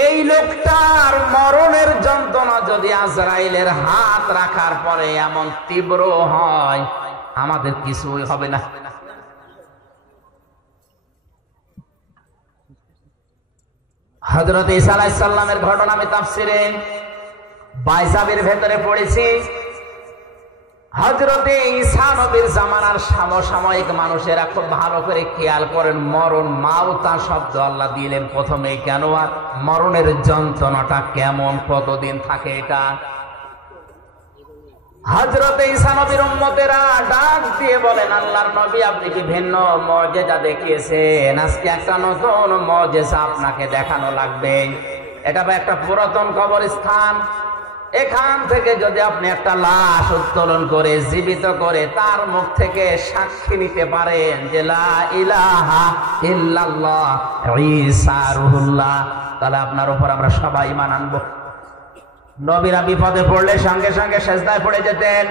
এই লোকটার মরণের যন্ত্রণা যদি আজরাইলের হাত রাখার পরে এমন তীব্র হয়, আমাদের কিছুই হবে না। হযরত ঈসা আলাইহিস সালামের ঘটনা আমি তাফসিরে বাইজাবের ভেতরে পড়েছি। হযরতে ঈসা নবীর জামানার সমসাময়িক মানুষেরা খুব ভালো করে খেয়াল করেন, মরণ মাউতা শব্দ আল্লাহ দিলেন প্রথমে কেন, আর মরণের যন্ত্রণাটা কেমন, কতদিন থাকে এটা। হযরতে ঈসা নবীর উম্মতেরা ডাক দিয়ে বলেন, আল্লাহর নবী আপনি কি ভিন্ন মুজিজা দেখিয়েছেন, আজকে একটা নতুন মুজিজা আপনাকে দেখানো লাগবে। এটা একটা পুরাতন কবরস্থান, এখান থেকে যদি আপনি একটা লাশ উত্তোলন করে জীবিত করে তার মুখ থেকে সাক্ষী নিতে পারেন যে লা ইলাহা ইল্লাল্লাহ ঈসা রুহুল্লাহ, তাহলে আপনার উপর আমরা সবাই ঈমান আনবো। নবীরা বিপদে পড়লে সঙ্গে সঙ্গে সেজদায় পড়ে যেতেন।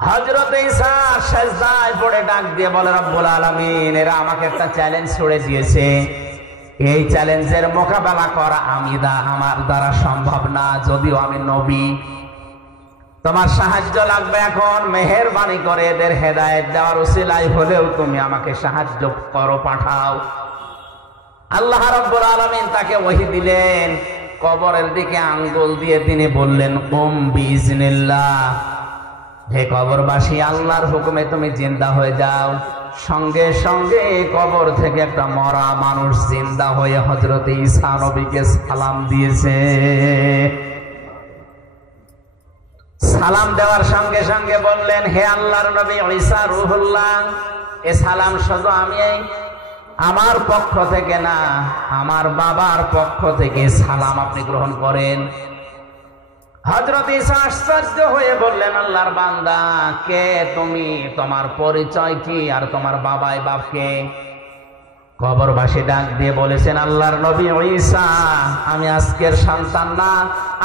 হযরত ঈসা সেজদায় পড়ে ডাক দিয়ে বলে, রব্বুল আলামিন, এরা আমাকে একটা চ্যালেঞ্জ ছুড়ে দিয়েছে, এই চ্যালেঞ্জের মোকাবেলা করা আমার দ্বারা সম্ভব না, যদিও আমি নবী। তোমার সাহায্য লাগবে এখন, মেহেরবানি করে এদের হেদায়েত দেওয়ার উসিলায় হলেও তুমি আমাকে সাহায্য করো, পাঠাও। আল্লাহ রাব্বুল আলামিন তাকে ওহী দিলেন, কবরের দিকে আঙ্গুল দিয়ে তিনি বললেন, কুম বিইজনিল্লাহ, হে কবরবাসী, আল্লাহর হুকুমে তুমি জিন্দা হয়ে যাও। সঙ্গে সঙ্গে কবর থেকে একটা মরা মানুষ জিন্দা হয়ে হযরত ঈসা নবীকে সালাম দিয়েছে। সালাম দেওয়ার সঙ্গে সঙ্গে বললেন, হে আল্লাহর নবী ঈসা রুহুল্লাহ, এ সালাম শুধু আমি আমার পক্ষ থেকে না, আমার বাবার পক্ষ থেকে সালাম আপনি গ্রহণ করেন। হযরত ঈসা আশ্চর্য হয়ে বললেন, আল্লাহর বান্দা, কে তুমি, তোমার পরিচয় কি, আর তোমার বাবাই বাপকে? কবরবাসী ডাক দিয়ে বলেছেন, আল্লাহর নবী ঈসা, আমি আজকের সন্তান না,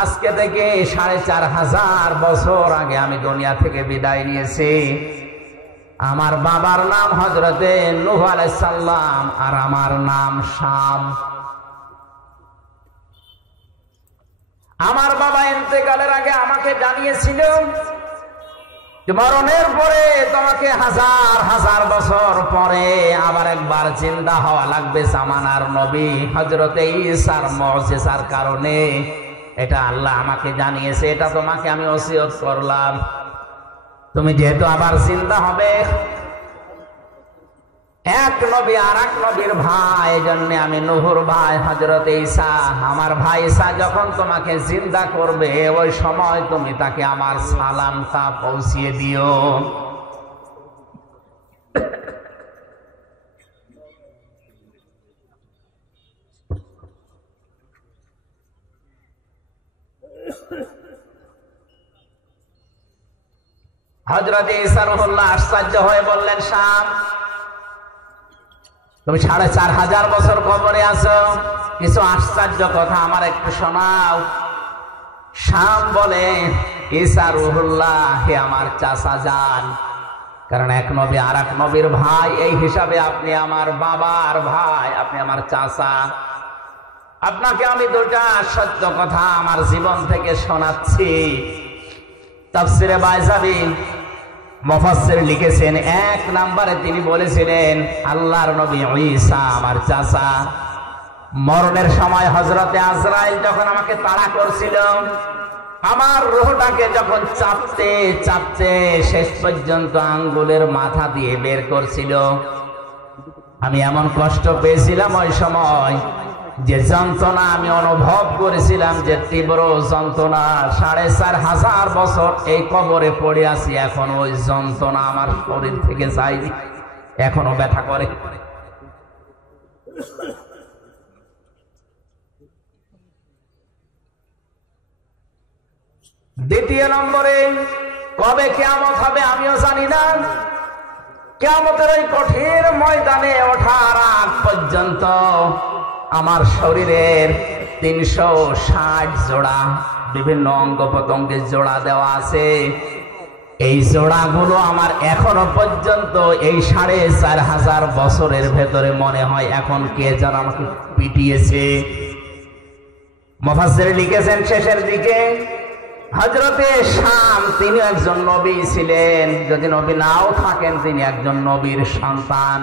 আজকে থেকে 4500 বছর আগে আমি দুনিয়া থেকে বিদায় নিয়েছি। আমার বাবার নাম হযরতে নূহ আলাইহিস সালাম, আর আমার নাম শাম। আমার বাবা ইন্তেকালের আগে আমাকে জানিয়েছিল যে মরণের পরে তোমাকে 1000 বছর পরে আবার একবার জিন্দা হওয়া লাগবে। জামানার নবী হযরতে ঈসার মুজিজার কারণে এটা আল্লাহ আমাকে জানিয়েছে, এটা তোমাকে আমি ওসিয়ত করলাম। তুমি যেহেতু আবার জিন্দা হবে, এক নবী আর এক নবীর ভাই, এজন্য আমি নূহর ভাই হযরত ঈসা, আমার ভাই ঈসা যখন তোমাকে জিন্দা করবে ওই সময় তুমি তাকে আমার সালামটা পৌঁছিয়ে দিও। হযরত ঈসা রুহুল্লাহ আশ্চর্য হয়ে বললেন, শাম, তুমি 4500 বছর কবরে আছো, কিছু আশ্চর্য কথা আমার একটু শোনাও। শাম বলে, ঈসা রুহুল্লাহ, হে আমার চাচা যান, কারণ এক নবী আর এক নবীর ভাই, এই হিসাবে আপনি আমার বাবার ভাই, আপনি আমার চাচা। আপনাকে আমি 2টা সত্য কথা আমার জীবন থেকে শোনাচ্ছি। তাফসিরে বাইজাবি মুফাসসির লিখেছেন, 1 নম্বরে তিনি বলেছিলেন, আল্লাহর নবী ঈসা আমার চাচা। মরণের সময় হযরতে আজরাইল যখন আমাকে তাড়া করছিল, আমার রূহটাকে যখন চাপতে চাপতে শেষ পর্যন্ত আঙ্গুলের মাথা দিয়ে বের করছিল, আমি এমন কষ্ট পেয়েছিলাম ওই সময়, যে যন্ত্রণা আমি অনুভব করেছিলাম, যে তীব্র যন্ত্রণা। 4500 বছর এই কবরে পড়ে আছি, এখন ওই যন্ত্রণা আমার শরীর থেকে যায়নি, এখনো ব্যথা করে। দ্বিতীয় নম্বরে, কবে কিয়ামত হবে আমিও জানি না। কিয়ামতের ওই কঠিন ময়দানে ওঠার আগ পর্যন্ত আমার শরীরের 360 জোড়া বিভিন্ন অঙ্গ প্রত্যঙ্গের জোড়া দেওয়া আছে। এই জোড়াগুলো আমার এখনো পর্যন্ত এই 4500 বছরের ভেতরে মনে হয় এখন কে যেন আমাকে পিটিয়েছে। মুফাসসির লিখেছেন শেষের দিকে, হযরতে শাম তিনি একজন নবী ছিলেন, যদি নবী নাও থাকেন তিনি একজন নবীর সন্তান।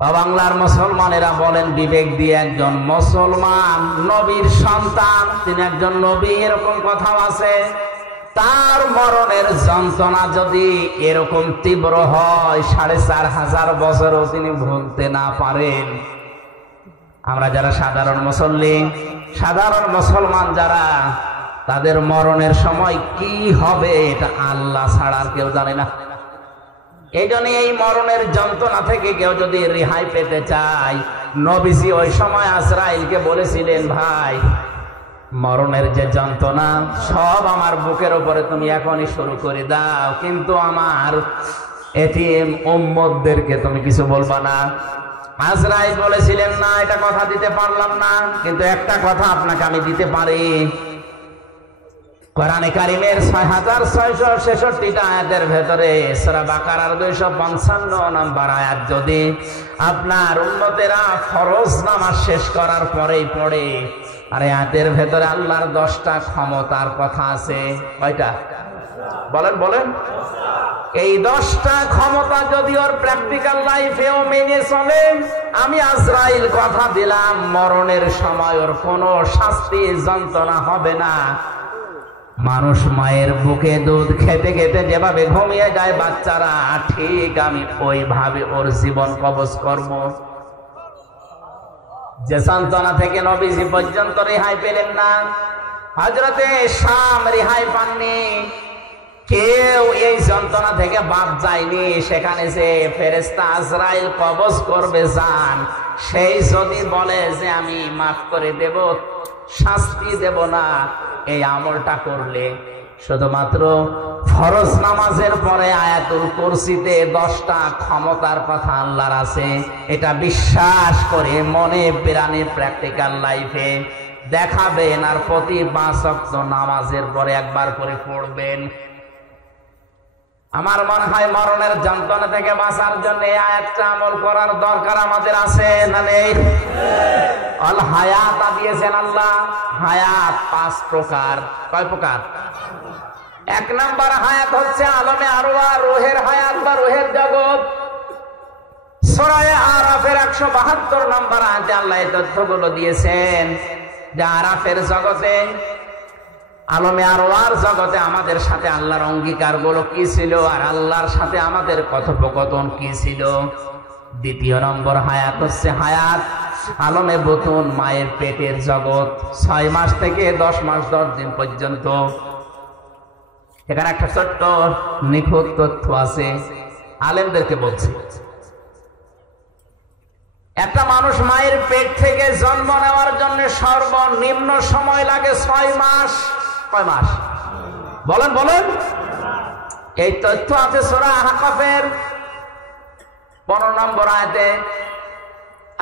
বাংলার মুসলমানেরা বলেন বিবেক দিয়ে, একজন মুসলমান নবীর সন্তান, তিনি একজন নবী, এরকম কথাও আছে। তার মরণের যন্ত্রণা যদি এরকম তীব্র হয়, 4500 বছরও তিনি ভুলতে না পারেন। আমরা যারা সাধারণ মুসল্লি, সাধারণ মুসলমান যারা, তাদের মরণের সময় কি হবে এটা আল্লাহ ছাড়া আর কেউ জানে না। এই জন্য এই মরণের যন্ত্রণা থেকে কেউ যদি রেহাই পেতে চায়, নবীজি ওই সময় আজরাইলকে বলেছিলেন, ভাই মরণের যে যন্ত্রণা সব আমার বুকের উপরে তুমি এখনই শুরু করে দাও, কিন্তু আমার এতিম উম্মতদেরকে তুমি কিছু বলবা না। আজরাইল বলেছিলেন, না এটা কথা দিতে পারলাম না, কিন্তু একটা কথা আপনাকে আমি দিতে পারি। কোরআনে কারিমের 6666টা আয়াতের ভেতরে সূরা বাকারার 255 নম্বর আয়াত যদি আপনার উম্মতেরা ফরজ নামাজ শেষ করার পরেই পড়ে, আর আয়াতের ভেতরে আল্লাহর 10টা ক্ষমতার কথা আছে। কয়টা বলেন বলেন? এই 10টা ক্ষমতা যদি ওর প্র্যাকটিক্যাল লাইফেও মেনে চলে, আমি আজরাইল কথা দিলাম মরণের সময় ওর কোনো শাস্তি যন্ত্রণা হবে না। মানুষ মায়ের বুকে দুধ খেতে খেতে যেভাবে ঘুমিয়ে যায় বাচ্চারা, ঠিক আমি ওইভাবে ওর জীবন কবজ করব। যে যন্ত্রণা থেকে নবীজি পর্যন্ত রেহাই পেলেন না, হযরতে শাম রেহাই পাননি, কেউ এই যন্ত্রণা থেকে বাদ যায়নি। সেখানে যে ফেরেশতা আজরাইল কবজ করবে জান, সেই যদি বলে যে আমি মাফ করে দেব, শাস্তি দেব না, এই আমলটা করলে শুধুমাত্র ফরজ নামাজের পরে আয়াতুল কুরসিতে 10টা ক্ষমতার কথা আল্লাহর আছে, এটা বিশ্বাস করে মনে প্রাণে প্র্যাকটিক্যাল লাইফে দেখাবেন, আর প্রতি 5 ওয়াক্ত নামাজের পরে একবার করে পড়বেন। আমার মনে হয় মরণের যন্ত্রণা থেকে বাঁচার জন্য এই আয়াতটা আমল করার দরকার আমাদের আছে না নেই? আল হায়াত দিয়েছেন আল্লাহ। হায়াত 5 প্রকার। কয় প্রকার? 1 নাম্বার হায়াত হচ্ছে আলমে আরওয়াহ, রূহের হায়াত বা রূহের জগৎ। সূরা আরাফের 172 নম্বর আয়াতে আল্লাহ এই তথ্যগুলো দিয়েছেন যে আরাফের জগতে, আলমে আরওয়ার জগতে আমাদের সাথে আল্লাহর অঙ্গীকারগুলো কি ছিল, আর আল্লাহর সাথে আমাদের কথোপকথন কি ছিল। 2 নম্বর হায়াত হচ্ছে হায়াত আলমে বুতুন, মায়ের পেটের জগৎ, 6 মাস থেকে 10 মাস 10 দিন পর্যন্ত। এখানে একটা ছোট্ট নিখুঁত তথ্য আছে, আলেমদেরকে বলছি। একটা মানুষ মায়ের পেট থেকে জন্ম নেওয়ার জন্য সর্বনিম্ন সময় লাগে 6 মাস। কয় মাস? বলেন বলেন। এই তথ্য আছে সূরা আহকাফের 15 নম্বর আয়াতে।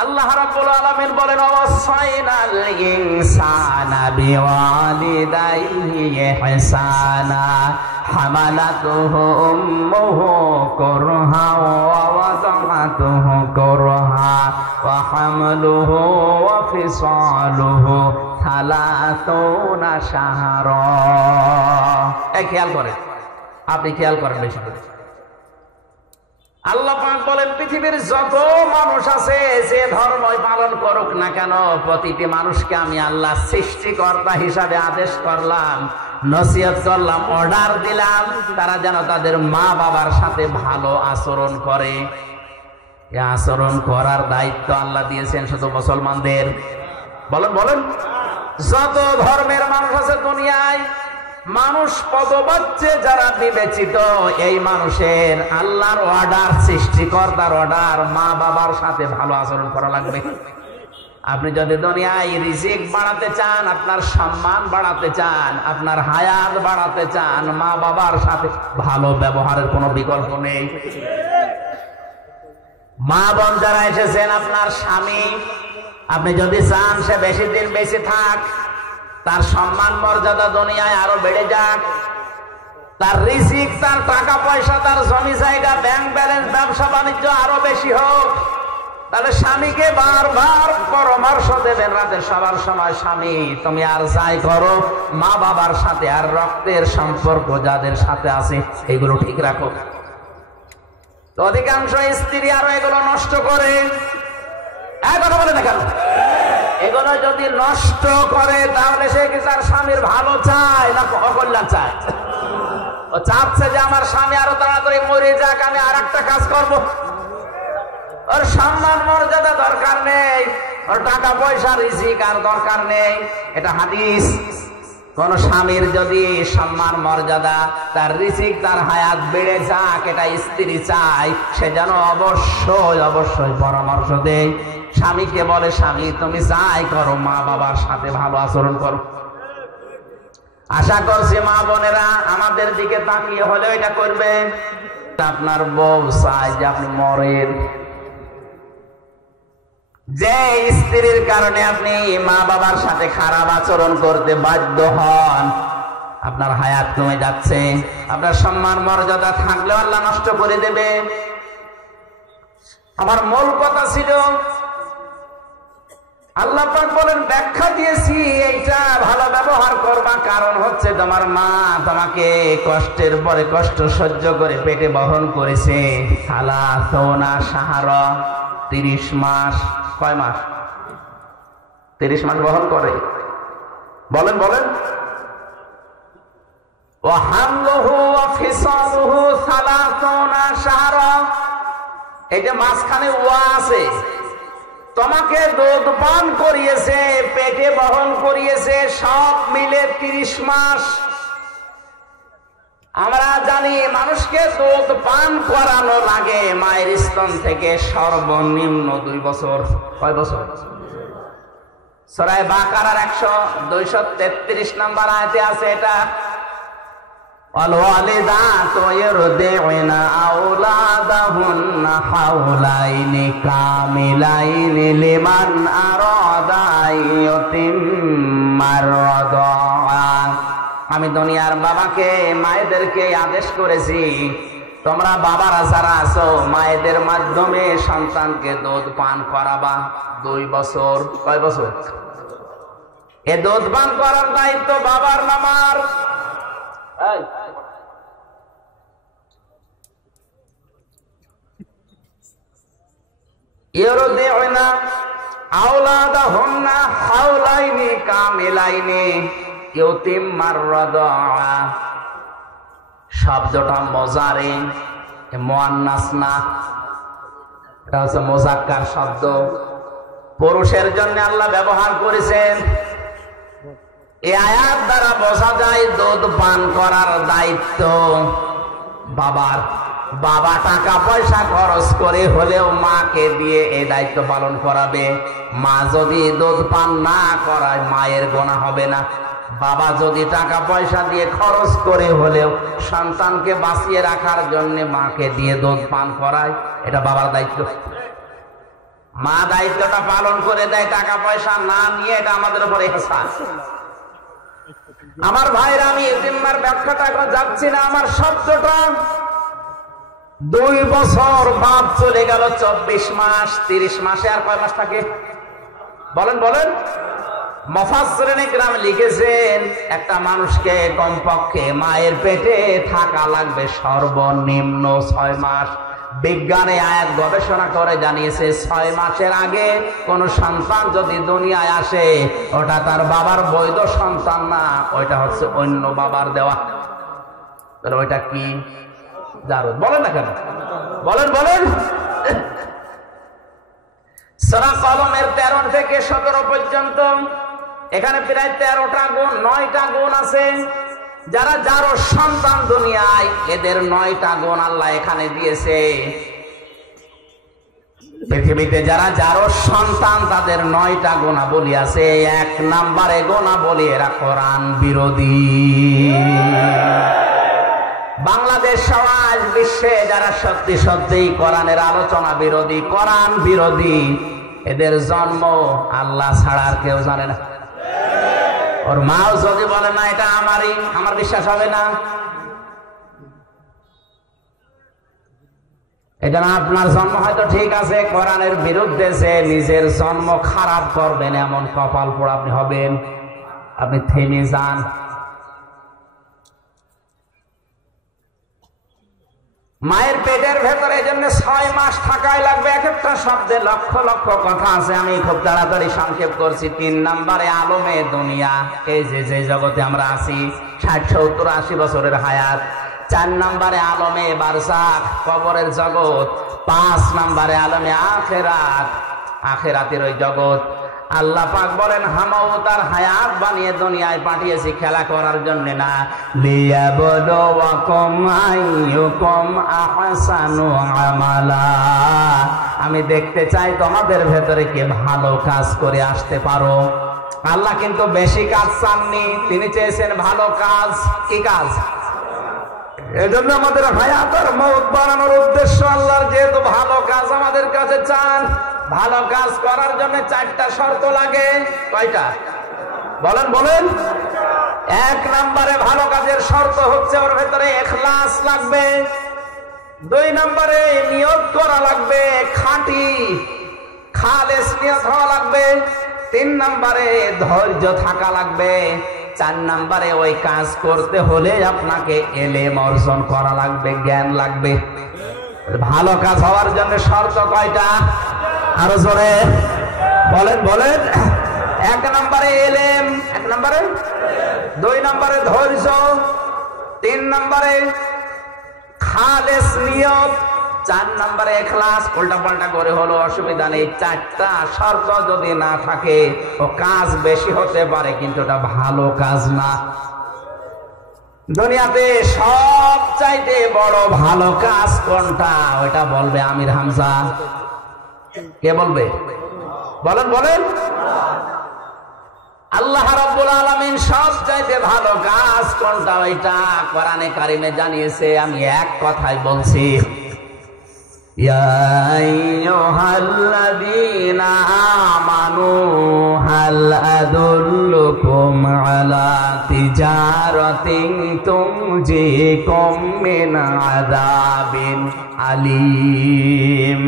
আল্লাহ রাব্বুল আলামিন বলেন, ওয়াসাইনাল ইনসানা বিওয়ালিদাইহি ইহসানা হামালাতুহু উম্মুহু কুরহা ওয়া ওয়াদাআতুহু কুরহা ওয়া হামলুহু ওয়া ফিসালুহু 30 শাহরা। এই খেয়াল করেন, আপনি খেয়াল করেন বেশি করে। আল্লাহ পাক বলেন পৃথিবীর যত মানুষ আছে যে ধর্মই পালন করুক না কেন, প্রতিটি মানুষকে আমি আল্লাহ সৃষ্টিকর্তা হিসাবে আদেশ করলাম, নসিহত করলাম, অর্ডার দিলাম, তারা যেন তাদের মা বাবার সাথে ভালো আচরণ করে। এই আচরণ করার দায়িত্ব আল্লাহ দিয়েছেন শুধু মুসলমানদের। বলেন বলেন, যত ধর্মের মানুষ আছে দুনিয়ায়, মানুষ পদবাচ্যে যারা বিবেচিত, এই মানুষের আল্লাহর অর্ডার, সৃষ্টিকর্তার অর্ডার, মা বাবার সাথে ভালো আচরণ করা লাগবে। আপনি যদি দুনিয়ায় রিজিক বাড়াতে চান, আপনার সম্মান বাড়াতে চান, আপনার হায়াত বাড়াতে চান, মা বাবার সাথে ভালো ব্যবহারের কোনো বিকল্প নেই। মা বোন যারা এসেছেন, আপনার স্বামী, আপনি যদি চান সে বেশি দিন বেঁচে থাক, তার সম্মান মর্যাদা দুনিয়ায় আরো বেড়ে যাক, তার রিজিক, তার টাকা পয়সা, তার জমি জায়গা, ব্যাংক ব্যালেন্স, ব্যবসা বাণিজ্য আরো বেশি হোক, তাহলে স্বামীকে বারবার পরামর্শ দেবেন রাতের সবার সময়, স্বামী তুমি আর যাই করো, মা বাবার সাথে আর রক্তের সম্পর্ক যাদের সাথে আছে এগুলো ঠিক রাখো। তো অধিকাংশ স্ত্রী আরো এগুলো নষ্ট করে। কথা বলে না কেন? এগুলো যদি নষ্ট করে তাহলে সে কি তার স্বামীর ভালো চায় না অকল্যাণ চায়? ও চাচ্ছে যে আমার স্বামী আরো তাড়াতাড়ি মরে যাক, আমি আর একটা কাজ করব। ওর সম্মান মর্যাদা দরকার নেই, ওর টাকা পয়সা রিজিক আর দরকার নেই। এটা হাদিস। কোন স্বামীর যদি সম্মান মর্যাদা, তার রিজিক, তার হায়াত বেড়ে যাক, এটা স্ত্রী চায়, সে যেন অবশ্যই অবশ্যই পরামর্শ দেয়, স্বামীকে বলে স্বামী তুমি যাই করো, মা বাবার সাথে ভালো আচরণ করো। আশা করছি মা বোনেরা আমাদের দিকে তাকিয়ে হলে এটা করবেন। আপনার বউ চায় যে আপনি মরেন, যে স্ত্রীর কারণে আপনি মা বাবার সাথে খারাপ আচরণ করতে বাধ্য হন, আপনার হায়াত কমে যাচ্ছে, আপনার সম্মান মর্যাদা থাকলেও আল্লাহ নষ্ট করে দেবে। আমার মূল কথা ছিল, আল্লাহ পাক বলেন ব্যাখ্যা দিয়েছি এইটা ভালো ব্যবহার করবা, কারণ হচ্ছে তোমার মা তোমাকে কষ্টের পরে কষ্ট সহ্য করে পেটে বহন করেছে। সালা সোনা সাহারা 30 মাস। কয় মাস? 30 মাস বহন করে। বলেন বলেন। ওয়া হামলুহু ওয়া ফিসালুহু 30 শাহরা। এই যে মাঝখানে ওয়া আছে, তোমাকে দুধ পান করিয়েছে, পেটে বহন করিয়েছে, সব মিলে 30 মাস। আমরা জানি মানুষকে দুধ পান করানো লাগে মায়ের স্তন থেকে সর্বনিম্ন 2 বছর। কয় বছর? সূরা বাকারার 233 নম্বর আয়াতে আছে এটা। ওয়ালিদাতু ইরদি'না আওলাদাহুন্না হাওলাইনি কামিলাইনি লিমান আরাদা ইউতিম্মার রাদা। আমি দুনিয়ার বাবাকে, মায়েদেরকে আদেশ করেছি, তোমরা বাবারা যারা আছো মায়েদের মাধ্যমে সন্তানকে দুধ পান করাবা 2 বছর। কয় বছর? এ দুধ পান করার দায়িত্ব বাবার না মার? ইরদি'না আওলাদাহুন্না হাওলাইনি কামিলাইনি ইউতিম্মার রাদা। শব্দটা মোজারে, মুয়ান্নাস না, এটা হচ্ছে মুযাক্কার শব্দ, পুরুষের জন্য আল্লাহ ব্যবহার করেছেন। এই আয়াত দ্বারা বোঝা যায় দুধ পান করার দায়িত্ব বাবার। বাবা টাকা পয়সা খরচ করে হলেও মাকে দিয়ে এই দায়িত্ব পালন করাবে। মা যদি দুধ পান না করায় মায়ের গুনাহ হবে না। বাবা যদি টাকা পয়সা দিয়ে খরচ করে হলেও সন্তানকে বাঁচিয়ে রাখার জন্য মাকে দিয়ে দুধ পান করায়, এটা বাবার দায়িত্ব। মা দায়িত্বটা পালন করে দেয় টাকা পয়সা না নিয়ে, এটা আমাদের উপরে ইহসান। আমার ভাইরা, আমি ইতিম্মার ব্যাখ্যাটা যাচ্ছি না। আমার শব্দটা 2 বছর বাদ চলে গেল 24 মাস। 30 মাসে আর কয় মাস থাকে? বলেন বলেন। মুফাসসিরিনে কিরাম লিখেছেন একটা মানুষকে কমপক্ষে মায়ের পেটে থাকা লাগবে সর্বনিম্ন 6 মাস। বিজ্ঞানে আয়াত গবেষণা করে জানিয়েছে 6 মাসের আগে কোন সন্তান যদি দুনিয়ায় আসে ওটা তার বাবার বৈধ সন্তান না, ওইটা হচ্ছে অন্য বাবার দেওয়া। তাহলে ওইটা কি? জারদ। বলেন না কেন? বলেন বলেন। সূরা কলমের 13 থেকে 17 পর্যন্ত এখানে প্রায় 13টা গুণ, 9টা গুণ আছে। যারা যারো সন্তান দুনিয়ায়, এদের 9টা গুণ আল্লাহ এখানে দিয়েছে। পৃথিবীতে যারা যারো সন্তান তাদের 9টা গুণাবলী আছে। 1 নম্বরে গুণাবলী, এরা কোরআন বিরোধী। বাংলাদেশ সমাজ বিশ্বে যারা সত্যি সত্যি কোরআনের আলোচনা বিরোধী, কোরআন বিরোধী, এদের জন্ম আল্লাহ ছাড়া আর কেউ জানে না। ওর মাও যদি বলে না এটা আমারই, আমার বিশ্বাস হবে না। এটা না, আপনার জন্ম হয়তো ঠিক আছে, কোরআনের বিরুদ্ধে যে নিজের জন্ম খারাপ করবেন এমন কপাল পোড়া আপনি হবেন। আপনি থেমে যান। মায়ের পেটের ভেতরে এই জন্য 6 মাস থাকাই লাগবে। এক একটা শব্দে লক্ষ লক্ষ কথা আছে, আমি খুব তাড়াতাড়ি সংক্ষেপ করছি। 3 নম্বরে আলমে দুনিয়া, এই যে জগতে আমরা আছি, 60, 70, 80 বছরের হায়াত। 4 নম্বরে আলমে বারজাখ, কবরের জগৎ। 5 নম্বরে আলমে আখিরাত, আখিরাতের ওই জগৎ। আল্লাহ পাক বলেন হামাও তার হায়াত বানিয়ে দুনিয়ায় পাঠিয়েছি খেলা করার জন্য না, লিয়াবলুয়াকুম আইয়ুকুম আহসানু আমালা। আমি দেখতে চাই তোমাদের ভেতরে কে ভালো কাজ করে আসতে পারো। আল্লাহ কিন্তু বেশি কাজ চাননি, তিনি চেয়েছেন ভালো কাজ। কি কাজ? এজন্য আমাদের হায়াত আর মওত বানানোর উদ্দেশ্য আল্লাহর, যেহেতু ভালো কাজ আমাদের কাছে চান। ভালো কাজ করার জন্য 4টা শর্ত লাগে। কয়টা? বলেন বলেন। 1 নম্বরে ভালো কাজের শর্ত হচ্ছে ওর ভেতরে ইখলাস লাগবে। 2 নম্বরে নিয়ত করা লাগবে, খাঁটি খালেস নিয়ত হওয়া লাগবে। 3 নম্বরে ধৈর্য থাকা লাগবে। 4 নম্বরে ওই কাজ করতে হলে আপনাকে ইলম অর্জন করা লাগবে, জ্ঞান লাগবে। ভালো কাজ হওয়ার জন্য শর্ত কয়টা? আরো জোরে বলেন বলেন। 1 নম্বরে ইলম, 1 নম্বরে, 2 নম্বরে ধৈর্য, 3 নম্বরে খালেস নিয়ত, 4 নম্বরে ইখলাস। উল্টা পাল্টা করে হলো অসুবিধা নেই। 4টা শর্ত যদি না থাকে ও কাজ বেশি হতে পারে কিন্তু এটা ভালো কাজ না। দুনিয়াতে সবচাইতে বড় ভালো কাজ কোনটা? ওইটা বলবে আমির হামজা। কে বলবে? বলেন বলেন। আল্লাহ রাব্বুল আলামিন সবচাইতে ভালো কাজ কোনটা ওইটা কোরআনে কারিমে জানিয়েছে। আমি এক কথাই বলছি, ইয়া আইয়ুহাল্লাযীনা আমানু হাল আদুল্লুকুম আলা তিজারাতিন তুনজিকুম মিন আযাবিন আলীম।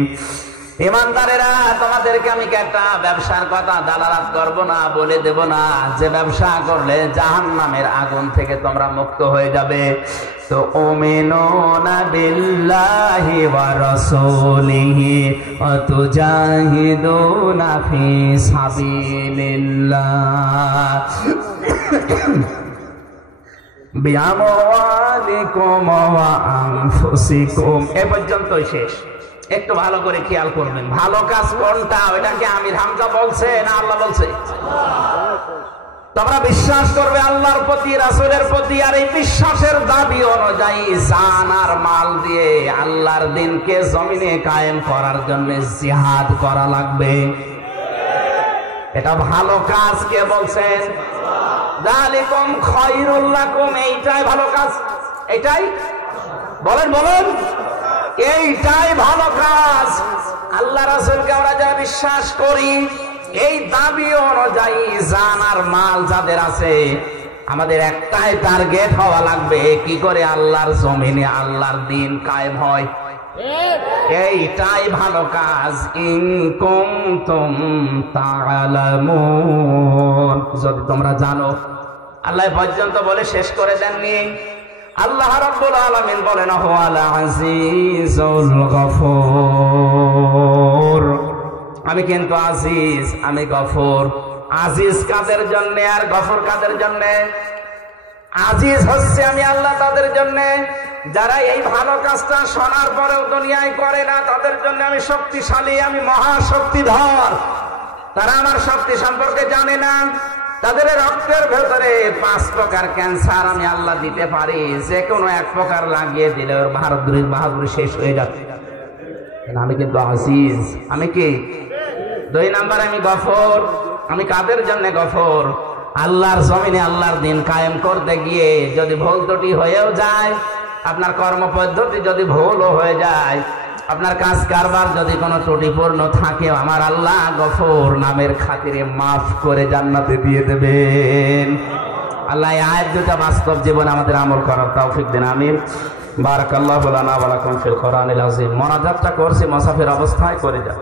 ইমানদারেরা, তোমাদেরকে আমি একটা ব্যবসার কথা দালালাত করব না, বলে দেব না যে ব্যবসা করলে জাহান্নামের আগুন থেকে তোমরা মুক্ত হয়ে যাবে। তো উমিনুনা বিল্লাহি ওয়া রাসূলিহি ওয়া তুজাহিদুনা ফি সাবিলিল্লাহ বিআমওয়ালিকুম ওয়া আনফুসিকুম। এ পর্যন্তই শেষ। একটু ভালো করে খেয়াল করবেন, ভালো কাজ কোনটা? ওইটাকে আমির হামজা বলছে না আল্লাহ বলছে? তোমরা বিশ্বাস করবে আল্লাহর প্রতি, রাসূলের প্রতি, আর এই বিশ্বাসের দাবি অনুযায়ী জান আর মাল দিয়ে আল্লাহর দ্বীনকে জমিনে কায়েম করার জন্য জিহাদ করা লাগবে। এটা ভালো কাজ। কে বলছেন? যালিকুম খায়রুল লাকুম। এইটাই ভালো কাজ। এইটাই বলেন বলেন। এইটাই ভালো কাজ। আল্লাহ রাসূলকে আমরা যা বিশ্বাস করি, এই দাবি অনুযায়ী জান আর মাল যাদের আছে, আমাদের একটাই টার্গেট হওয়া লাগবে, কি করে আল্লাহর জমিনে আল্লাহর দ্বীন কায়েম হয়। এইটাই ভালো কাজ। ইন কুনতুম তা'লামুন, যদি তোমরা জানো। আল্লাহ পর্যন্ত বলে শেষ করে দেননি। আল্লাহ রাব্বুল আলামিন বলেন হুয়াল আজিজুল গফুর, আমি কিন্তু আজিজ, আমি গফুর। আজিজ কাদের জন্য আর গফুর কাদের জন্য? আজিজ হচ্ছে আমি আল্লাহ তাদের জন্য যারা এই ভালো কাজটা শোনার পরেও দুনিয়ায় করে না, তাদের জন্য আমি শক্তিশালী, আমি মহাশক্তিধর। তারা আমার শক্তি সম্পর্কে জানে না। তাদের রক্তের ভেতরে 5 প্রকার ক্যান্সার আমি আল্লাহ দিতে পারি, যে কোনো এক প্রকার লাগিয়ে দিলে ওর বাহাদুরি শেষ হয়ে যাবে। আমি কিন্তু আজিজ, আমি কি? 2 নাম্বার আমি গফর। আমি কাদের জন্য গফর? আল্লাহর জমিনে আল্লাহর দিন কায়েম করতে গিয়ে যদি ভুল ত্রুটি হয়েও যায়, আপনার কর্ম পদ্ধতি যদি ভুলও হয়ে যায়, আপনার কাজ কারবার যদি কোনো ত্রুটিপূর্ণ থাকে, আমার আল্লাহ গফুর নামের খাতিরে মাফ করে জান্নাতে দিয়ে দেবেন। আল্লাহ এই আয়াত দুটা বাস্তব জীবনে আমাদের আমল করার তৌফিক দেন, আমিন। বারাকাল্লাহু লানা ওয়া লাকুম ফিল কোরআনিল আযীম। মোনাজাতটা করছি মুসাফির অবস্থায় করে যান।